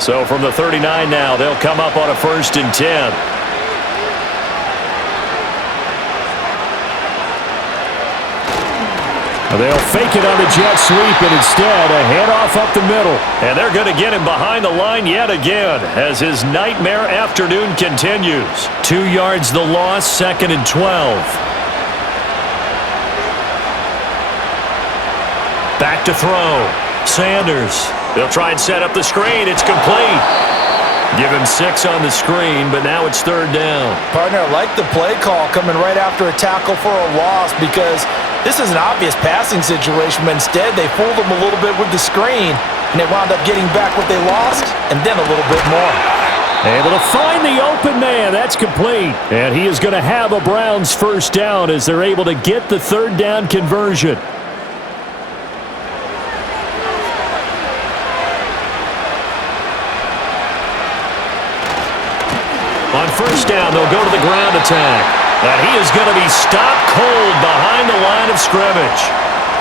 So from the 39 now, they'll come up on a 1st and 10. They'll fake it on the jet sweep, and instead a handoff up the middle. And they're going to get him behind the line yet again as his nightmare afternoon continues. 2 yards the loss, 2nd and 12. Back to throw. Sanders. They'll try and set up the screen. It's complete. Give him 6 on the screen, but now it's 3rd down. Partner, I like the play call coming right after a tackle for a loss because this is an obvious passing situation, but instead they fooled them a little bit with the screen, and they wound up getting back what they lost and then a little bit more. Able to find the open man. That's complete. And he is going to have a Browns 1st down as they're able to get the 3rd down conversion. On 1st down, they'll go to the ground attack. And he is going to be stopped cold behind the line of scrimmage.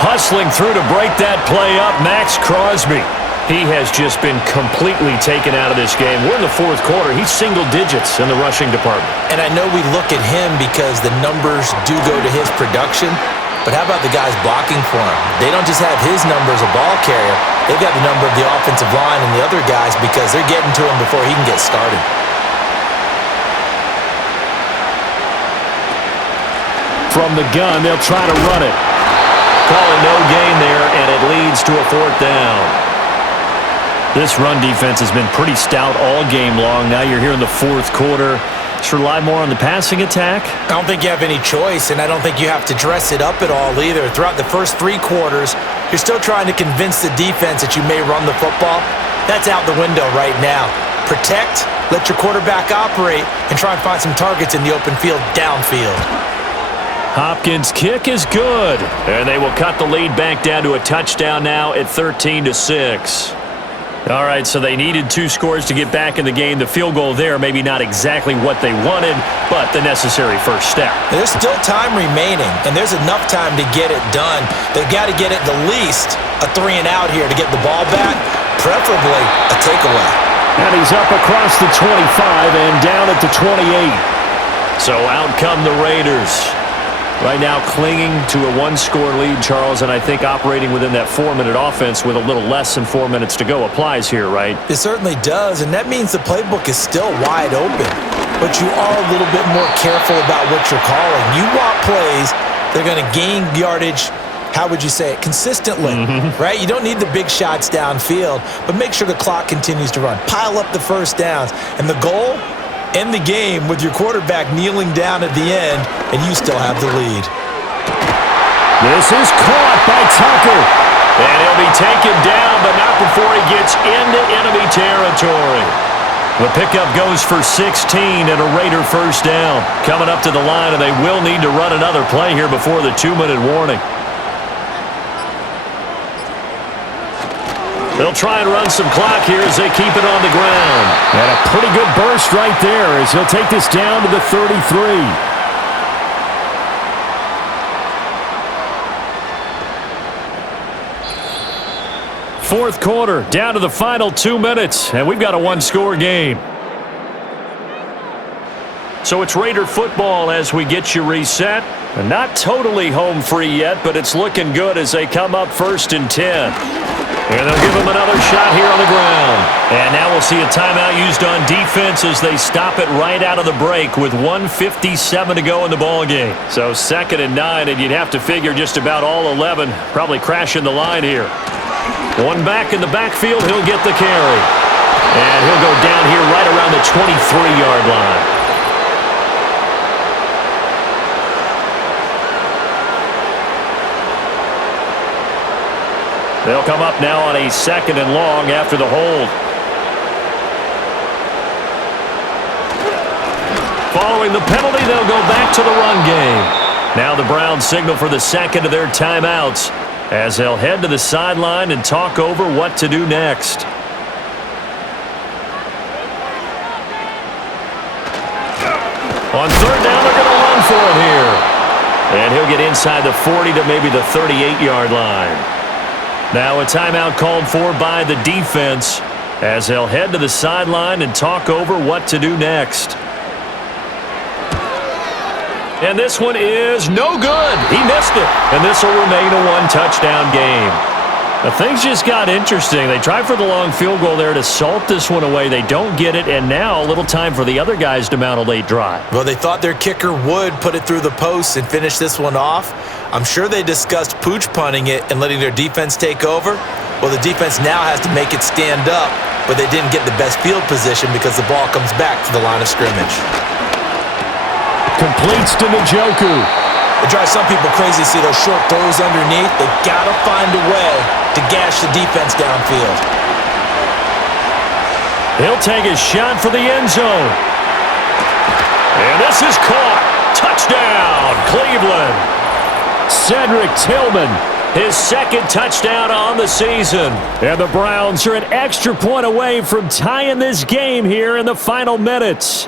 Hustling through to break that play up, Max Crosby. He has just been completely taken out of this game. We're in the fourth quarter. He's single digits in the rushing department. And I know we look at him because the numbers do go to his production, But how about the guys blocking for him? They don't just have his number as a ball carrier. They've got the number of the offensive line and the other guys because they're getting to him before he can get started. From the gun, they'll try to run it. Call it no gain there, and it leads to a 4th down. This run defense has been pretty stout all game long. Now you're here in the 4th quarter. Should rely more on the passing attack? I don't think you have any choice, and I don't think you have to dress it up at all either. Throughout the first 3 quarters, you're still trying to convince the defense that you may run the football. That's out the window right now. Protect, let your quarterback operate, and try and find some targets in the open field downfield. Hopkins' kick is good. And they will cut the lead back down to a touchdown now at 13-6. All right, so they needed 2 scores to get back in the game. The field goal there, maybe not exactly what they wanted, but the necessary first step. There's still time remaining, and there's enough time to get it done. They've got to get at the least a 3 and out here to get the ball back, preferably a takeaway. And he's up across the 25 and down at the 28. So out come the Raiders. Right now clinging to a 1-score lead, Charles, and I think operating within that 4-minute offense with a little less than 4 minutes to go applies here, right? It certainly does, and that means the playbook is still wide open. But you are a little bit more careful about what you're calling. You want plays that are going to gain yardage, how would you say it, consistently, right? You don't need the big shots downfield, but make sure the clock continues to run. Pile up the first downs, and the goal, end the game with your quarterback kneeling down at the end, and you still have the lead. This is caught by Tucker. And he'll be taken down, but not before he gets into enemy territory. The pickup goes for 16 and a Raider first down. Coming up to the line, and they will need to run another play here before the 2-minute warning. They'll try and run some clock here as they keep it on the ground. And a pretty good burst right there as he'll take this down to the 33. Fourth quarter, down to the final 2 minutes, and we've got a 1-score game. So it's Raider football as we get you reset. And not totally home free yet, but it's looking good as they come up 1st and 10. And they'll give him another shot here on the ground. And now we'll see a timeout used on defense as they stop it right out of the break with 1:57 to go in the ballgame. So 2nd and 9, and you'd have to figure just about all 11 probably crashing the line here. One back in the backfield, he'll get the carry. And he'll go down here right around the 23-yard line. They'll come up now on a 2nd and long after the hold. Following the penalty, they'll go back to the run game. Now the Browns signal for the 2nd of their timeouts as they'll head to the sideline and talk over what to do next. On 3rd down, they're going to run for it here. And he'll get inside the 40 to maybe the 38-yard line. Now a timeout called for by the defense as they'll head to the sideline and talk over what to do next. And this one is no good. He missed it. And this will remain a 1-touchdown game. Now, things just got interesting. They tried for the long field goal there to salt this one away. They don't get it, and now a little time for the other guys to mount a late drive. Well, they thought their kicker would put it through the post and finish this one off. I'm sure they discussed pooch punting it and letting their defense take over. Well, the defense now has to make it stand up, but they didn't get the best field position because the ball comes back to the line of scrimmage. Completes to Njoku. It drives some people crazy to see those short throws underneath. They've got to find a way to gash the defense downfield. He'll take a shot for the end zone. And this is caught. Touchdown, Cleveland. Cedric Tillman, his 2nd touchdown on the season. And the Browns are an extra point away from tying this game here in the final minutes.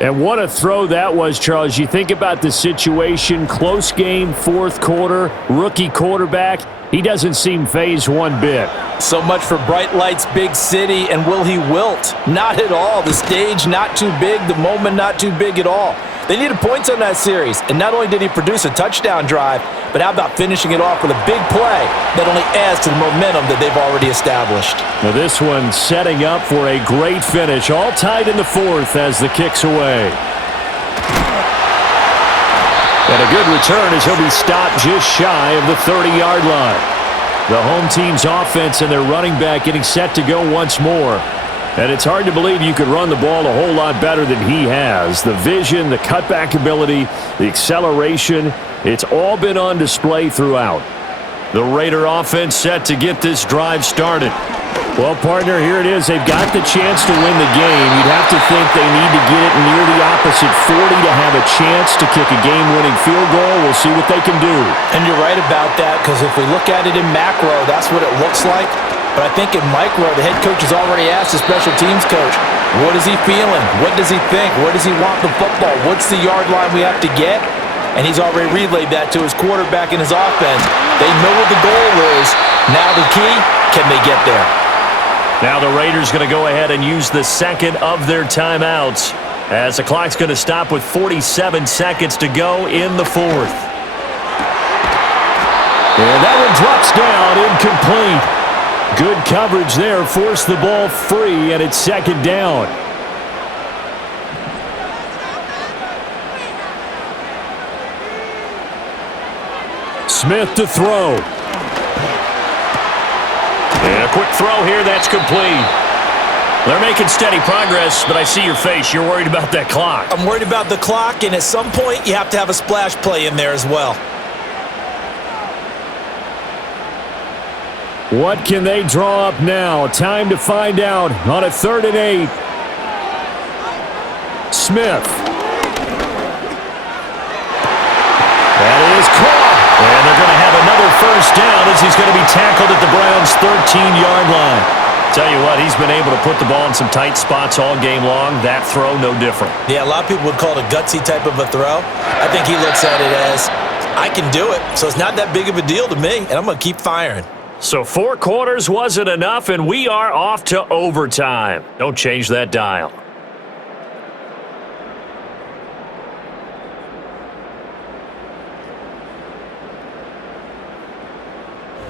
And what a throw that was, Charles. You think about the situation, close game, 4th quarter, rookie quarterback. He doesn't seem fazed one bit. So much for bright lights, big city, and will he wilt? Not at all. The stage not too big, the moment not too big at all. They needed points on that series, and not only did he produce a touchdown drive, but how about finishing it off with a big play that only adds to the momentum that they've already established. Now this one setting up for a great finish, all tied in the fourth as the kick's away. And a good return as he'll be stopped just shy of the 30-yard line. The home team's offense and their running back getting set to go once more. And it's hard to believe you could run the ball a whole lot better than he has. The vision, the cutback ability, the acceleration, it's all been on display throughout. The Raider offense set to get this drive started. Well, partner, here it is. They've got the chance to win the game. You'd have to think they need to get it near the opposite 40 to have a chance to kick a game-winning field goal. We'll see what they can do. And you're right about that, because if we look at it in macro, that's what it looks like. But I think in micro, the head coach has already asked the special teams coach, what is he feeling? What does he think? Where does he want the football? What's the yard line we have to get? And he's already relayed that to his quarterback and his offense. They know what the goal is. Now the key, can they get there? Now the Raiders going to go ahead and use the second of their timeouts as the clock's going to stop with 47 seconds to go in the fourth. And that one drops down, incomplete. Good coverage there, forced the ball free, and it's second down. Smith to throw. And a quick throw here, that's complete. They're making steady progress, but I see your face. You're worried about that clock. I'm worried about the clock, and at some point, you have to have a splash play in there as well. What can they draw up now? Time to find out on a 3rd and 8. Smith. That is caught. And they're going to have another first down as he's going to be tackled at the Browns' 13-yard line. Tell you what, he's been able to put the ball in some tight spots all game long. That throw, no different. Yeah, a lot of people would call it a gutsy type of a throw. I think he looks at it as, I can do it, so it's not that big of a deal to me, and I'm going to keep firing. So 4 quarters wasn't enough, and we are off to overtime. Don't change that dial.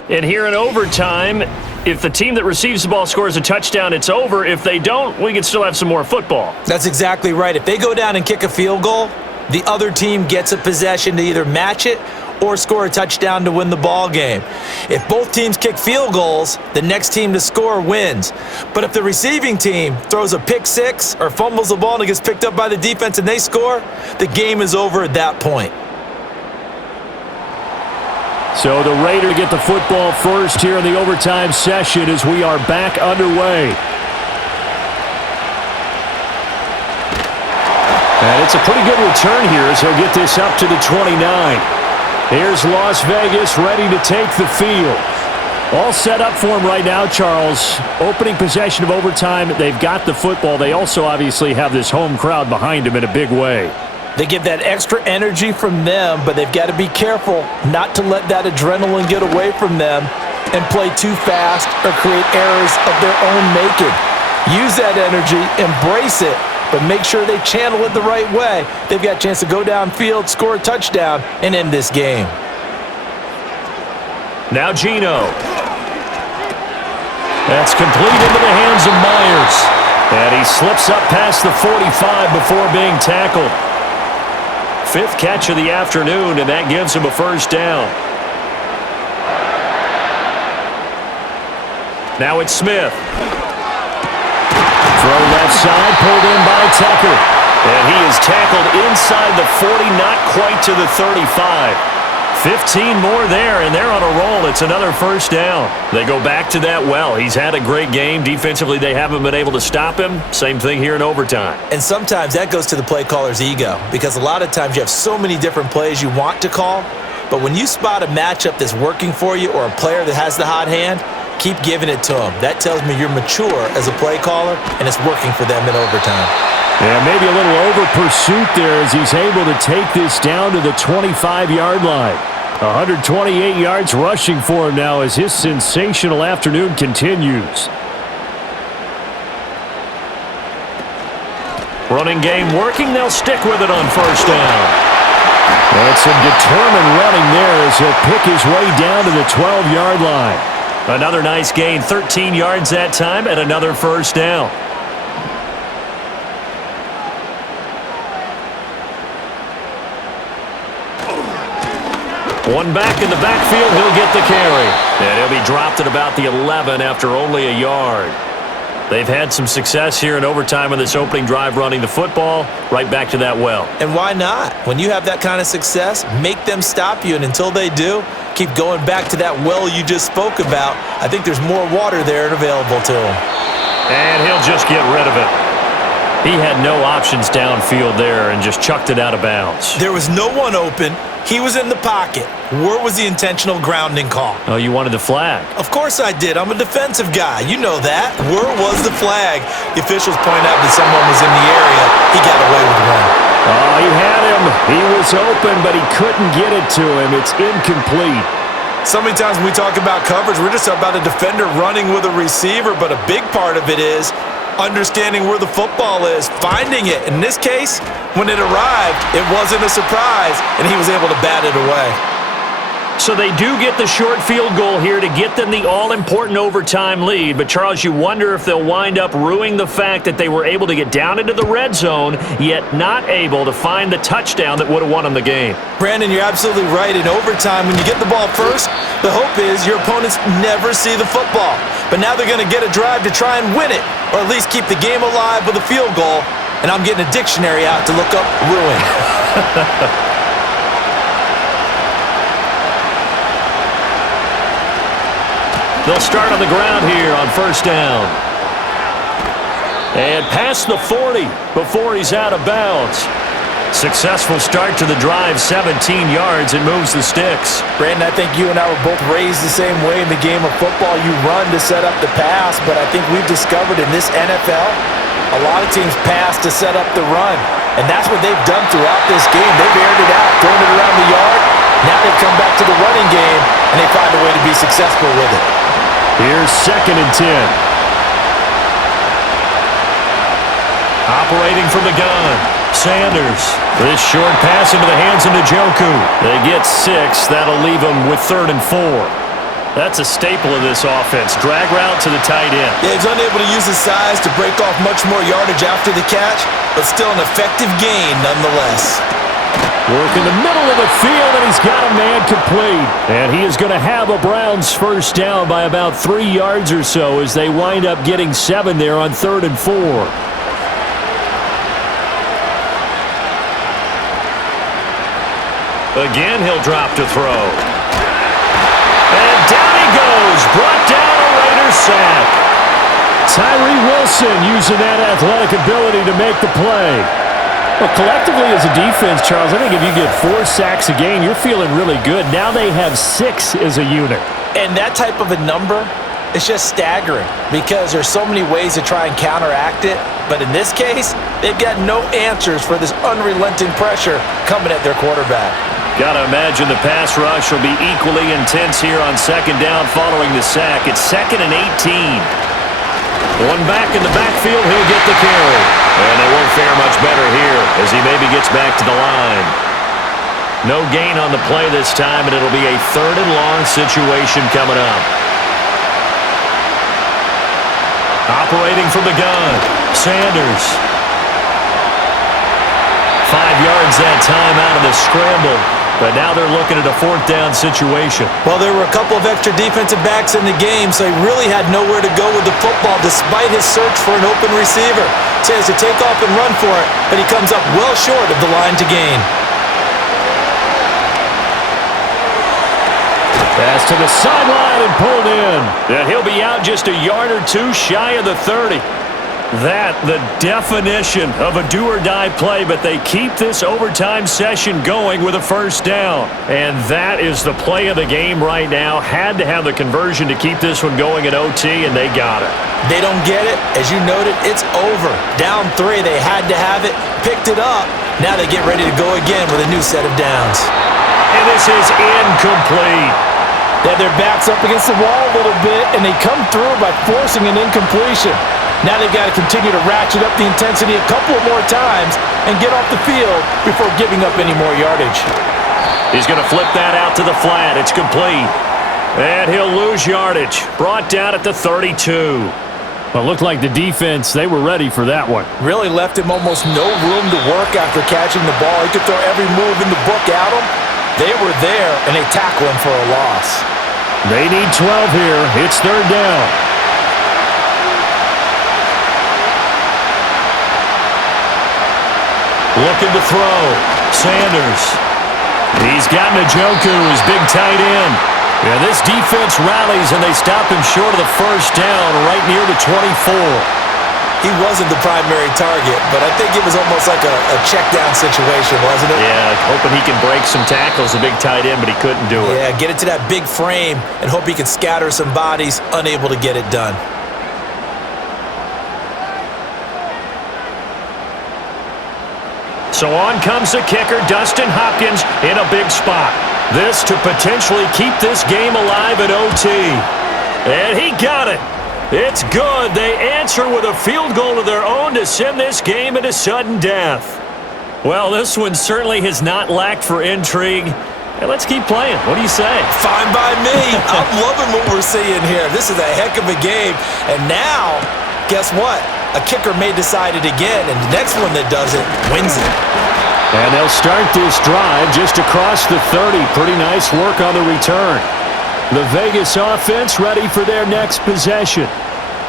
And here in overtime, if the team that receives the ball scores a touchdown, it's over. If they don't, we can still have some more football. That's exactly right. If they go down and kick a field goal, the other team gets a possession to either match it or score a touchdown to win the ball game. If both teams kick field goals, the next team to score wins. But if the receiving team throws a pick six or fumbles the ball and it gets picked up by the defense and they score, the game is over at that point. So the Raiders get the football first here in the overtime session as we are back underway. And it's a pretty good return here as he'll get this up to the 29. Here's Las Vegas ready to take the field. All set up for him right now, Charles. Opening possession of overtime. They've got the football. They also obviously have this home crowd behind them in a big way. They get that extra energy from them, but they've got to be careful not to let that adrenaline get away from them and play too fast or create errors of their own making. Use that energy, embrace it, but make sure they channel it the right way. They've got a chance to go downfield, score a touchdown, and end this game. Now Geno. That's complete into the hands of Myers. And he slips up past the 45 before being tackled. 5th catch of the afternoon, and that gives him a first down. Now it's Smith. Throw left side, pulled in by Tucker. And he is tackled inside the 40, not quite to the 35. 15 more there, and they're on a roll. It's another first down. They go back to that well. He's had a great game. Defensively, they haven't been able to stop him. Same thing here in overtime. And sometimes that goes to the play caller's ego, because a lot of times you have so many different plays you want to call, but when you spot a matchup that's working for you or a player that has the hot hand, keep giving it to them. That tells me you're mature as a play caller, and it's working for them in overtime. Yeah, maybe a little over pursuit there as he's able to take this down to the 25-yard line. 128 yards rushing for him now as his sensational afternoon continues. Running game working. They'll stick with it on first down. That's some determined running there as he'll pick his way down to the 12-yard line. Another nice gain, 13 yards that time, and another first down. One back in the backfield, he'll get the carry. And he'll be dropped at about the 11 after only a yard. They've had some success here in overtime on this opening drive running the football. Right back to that well. And why not? When you have that kind of success, make them stop you. And until they do, keep going back to that well you just spoke about. I think there's more water there and available to him. And he'll just get rid of it. He had no options downfield there and just chucked it out of bounds. There was no one open. He was in the pocket. Where was the intentional grounding call? Oh, you wanted the flag? Of course I did. I'm a defensive guy. You know that. Where was the flag? The officials point out that someone was in the area. He got away with one. Oh, he had him. He was open, but he couldn't get it to him. It's incomplete. So many times when we talk about coverage, we're just about a defender running with a receiver, but a big part of it is understanding where the football is, finding it. In this case, when it arrived, it wasn't a surprise, and he was able to bat it away. So they do get the short field goal here to get them the all-important overtime lead. But, Charles, you wonder if they'll wind up ruining the fact that they were able to get down into the red zone, yet not able to find the touchdown that would have won them the game. Brandon, you're absolutely right. In overtime, when you get the ball first, the hope is your opponents never see the football. But now they're going to get a drive to try and win it, or at least keep the game alive with a field goal. And I'm getting a dictionary out to look up ruin. They'll start on the ground here on first down. And past the 40 before he's out of bounds. Successful start to the drive, 17 yards, and moves the sticks. Brandon, I think you and I were both raised the same way in the game of football. You run to set up the pass, but I think we've discovered in this NFL, a lot of teams pass to set up the run. And that's what they've done throughout this game. They've aired it out, thrown it around the yard. Now they've come back to the running game, and they find a way to be successful with it. Here's 2nd and 10. Operating from the gun, Sanders. This short pass into the hands of Njoku. They get 6. That'll leave them with 3rd and 4. That's a staple of this offense. Drag route to the tight end. Yeah, he's unable to use his size to break off much more yardage after the catch, but still an effective gain nonetheless. Work in the middle of the field, and he's got a man complete. And he is going to have a Browns first down by about 3 yards or so as they wind up getting 7 there on 3rd and 4. Again, he'll drop to throw. And down he goes. Brought down a Raiders sack. Tyree Wilson using that athletic ability to make the play. Well, collectively as a defense, Charles, I think if you get 4 sacks a game, you're feeling really good. Now they have 6 as a unit. And that type of a number, it's just staggering because there's so many ways to try and counteract it. But in this case, they've got no answers for this unrelenting pressure coming at their quarterback. Got to imagine the pass rush will be equally intense here on 2nd down following the sack. It's 2nd and 18. One back in the backfield, he'll get the carry. And they won't fare much better here as he maybe gets back to the line. No gain on the play this time, and it'll be a 3rd and long situation coming up. Operating from the gun, Sanders. 5 yards that time out of the scramble. But now they're looking at a 4th down situation. Well, there were a couple of extra defensive backs in the game, so he really had nowhere to go with the football despite his search for an open receiver. So he has to take off and run for it, but he comes up well short of the line to gain. Pass to the sideline and pulled in. And he'll be out just a yard or 2 shy of the 30. That, the definition of a do-or-die play, but they keep this overtime session going with a first down. And that is the play of the game right now. Had to have the conversion to keep this one going in OT, and they got it. They don't get it. As you noted, it's over. Down 3, they had to have it, picked it up. Now they get ready to go again with a new set of downs. And this is incomplete. They had their backs up against the wall a little bit, and they come through by forcing an incompletion. Now they've got to continue to ratchet up the intensity a couple of more times and get off the field before giving up any more yardage. He's going to flip that out to the flat. It's complete. And he'll lose yardage. Brought down at the 32. Well, it looked like the defense, they were ready for that one. Really left him almost no room to work after catching the ball. He could throw every move in the book at him. They were there, and they tackle him for a loss. They need 12 here. It's third down. Looking to throw. Sanders. He's got Njoku, his big tight end. Yeah, this defense rallies, and they stop him short of the first down right near the 24. He wasn't the primary target, but I think it was almost like a check-down situation, wasn't it? Yeah, hoping he can break some tackles, a big tight end, but he couldn't do it. Yeah, get it to that big frame and hope he can scatter some bodies, unable to get it done. So on comes the kicker, Dustin Hopkins, in a big spot. This to potentially keep this game alive at OT. And he got it. It's good. They answer with a field goal of their own to send this game into sudden death. Well, this one certainly has not lacked for intrigue. Hey, let's keep playing. What do you say? Fine by me. I'm loving what we're seeing here. This is a heck of a game. And now, guess what? A kicker may decide it again, and the next one that does it wins it. And they'll start this drive just across the 30. Pretty nice work on the return. The Vegas offense ready for their next possession.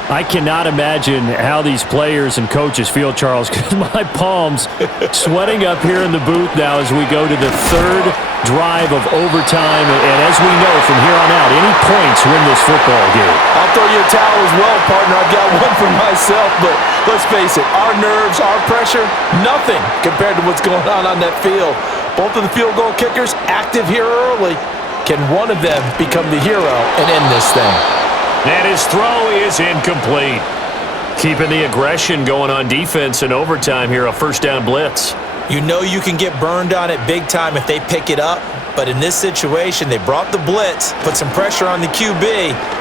I cannot imagine how these players and coaches feel, Charles, because my palms sweating up here in the booth now as we go to the third drive of overtime. And as we know from here on out, any points win this football game. I'll throw you a towel as well, partner. I've got one for myself, but let's face it, our nerves, our pressure, nothing compared to what's going on that field. Both of the field goal kickers active here early. Can one of them become the hero and end this thing? And his throw is incomplete. Keeping the aggression going on defense in overtime here, a first down blitz. You know you can get burned on it big time if they pick it up, but in this situation, they brought the blitz, put some pressure on the QB,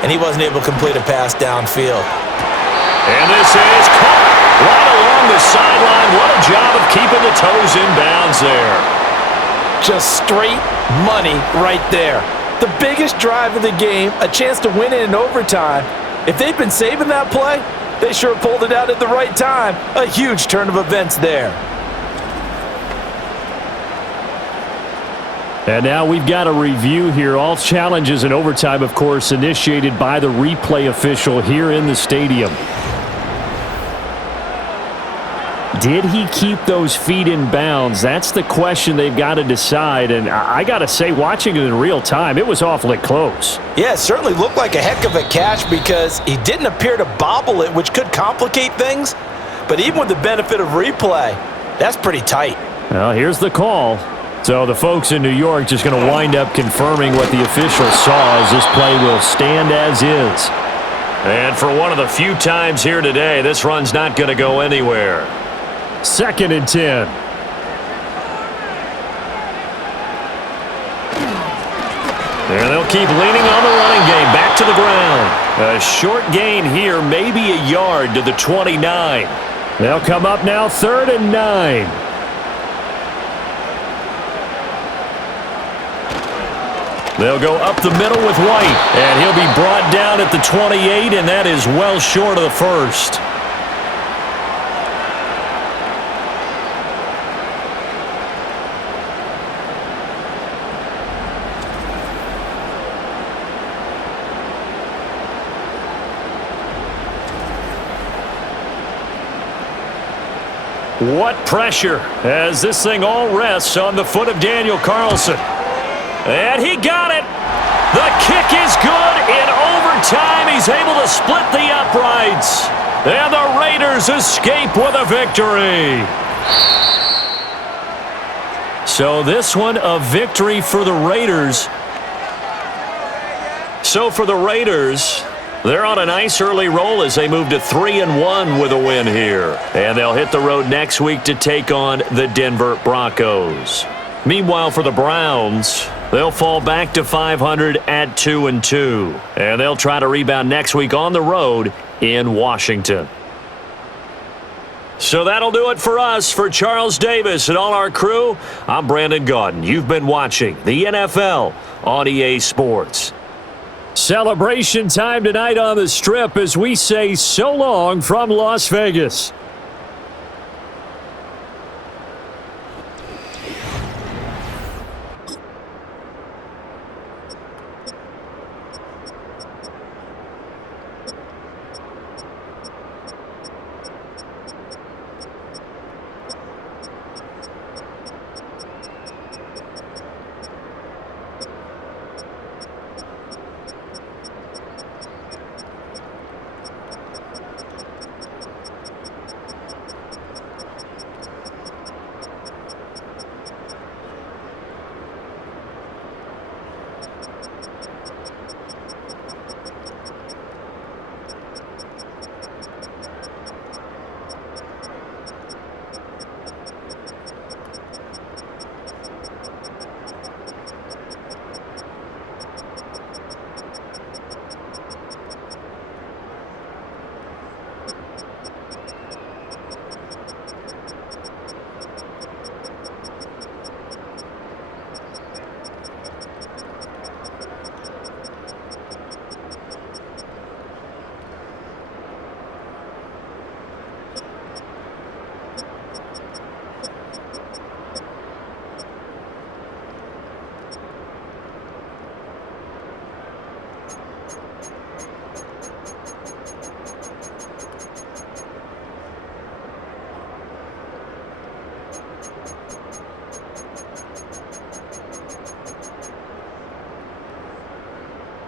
and he wasn't able to complete a pass downfield. And this is caught right along the sideline. What a job of keeping the toes in bounds there. Just straight money right there. The biggest drive of the game, a chance to win it in overtime. If they've been saving that play, they sure pulled it out at the right time. A huge turn of events there. And now we've got a review here. All challenges in overtime, of course, initiated by the replay official here in the stadium. Did he keep those feet in bounds? That's the question they've got to decide. And I got to say, watching it in real time, it was awfully close. Yeah, it certainly looked like a heck of a catch because he didn't appear to bobble it, which could complicate things. But even with the benefit of replay, that's pretty tight. Well, here's the call. So the folks in New York just going to wind up confirming what the official saw as this play will stand as is. And for one of the few times here today, this run's not going to go anywhere. 2nd and 10. And they'll keep leaning on the running game. Back to the ground. A short gain here, maybe a yard to the 29. They'll come up now 3rd and 9. They'll go up the middle with White. And he'll be brought down at the 28, and that is well short of the first. What pressure as this thing all rests on the foot of Daniel Carlson. And he got it. The kick is good in overtime. He's able to split the uprights. And the Raiders escape with a victory. So this one, a victory for the Raiders. So for the Raiders, they're on a nice early roll as they move to 3-1 with a win here. And they'll hit the road next week to take on the Denver Broncos. Meanwhile, for the Browns, They'll fall back to 500 at 2-2. And they'll try to rebound next week on the road in Washington. So that'll do it for us. For Charles Davis and all our crew, I'm Brandon Gaudin. You've been watching the NFL on EA Sports. Celebration time tonight on the Strip as we say so long from Las Vegas.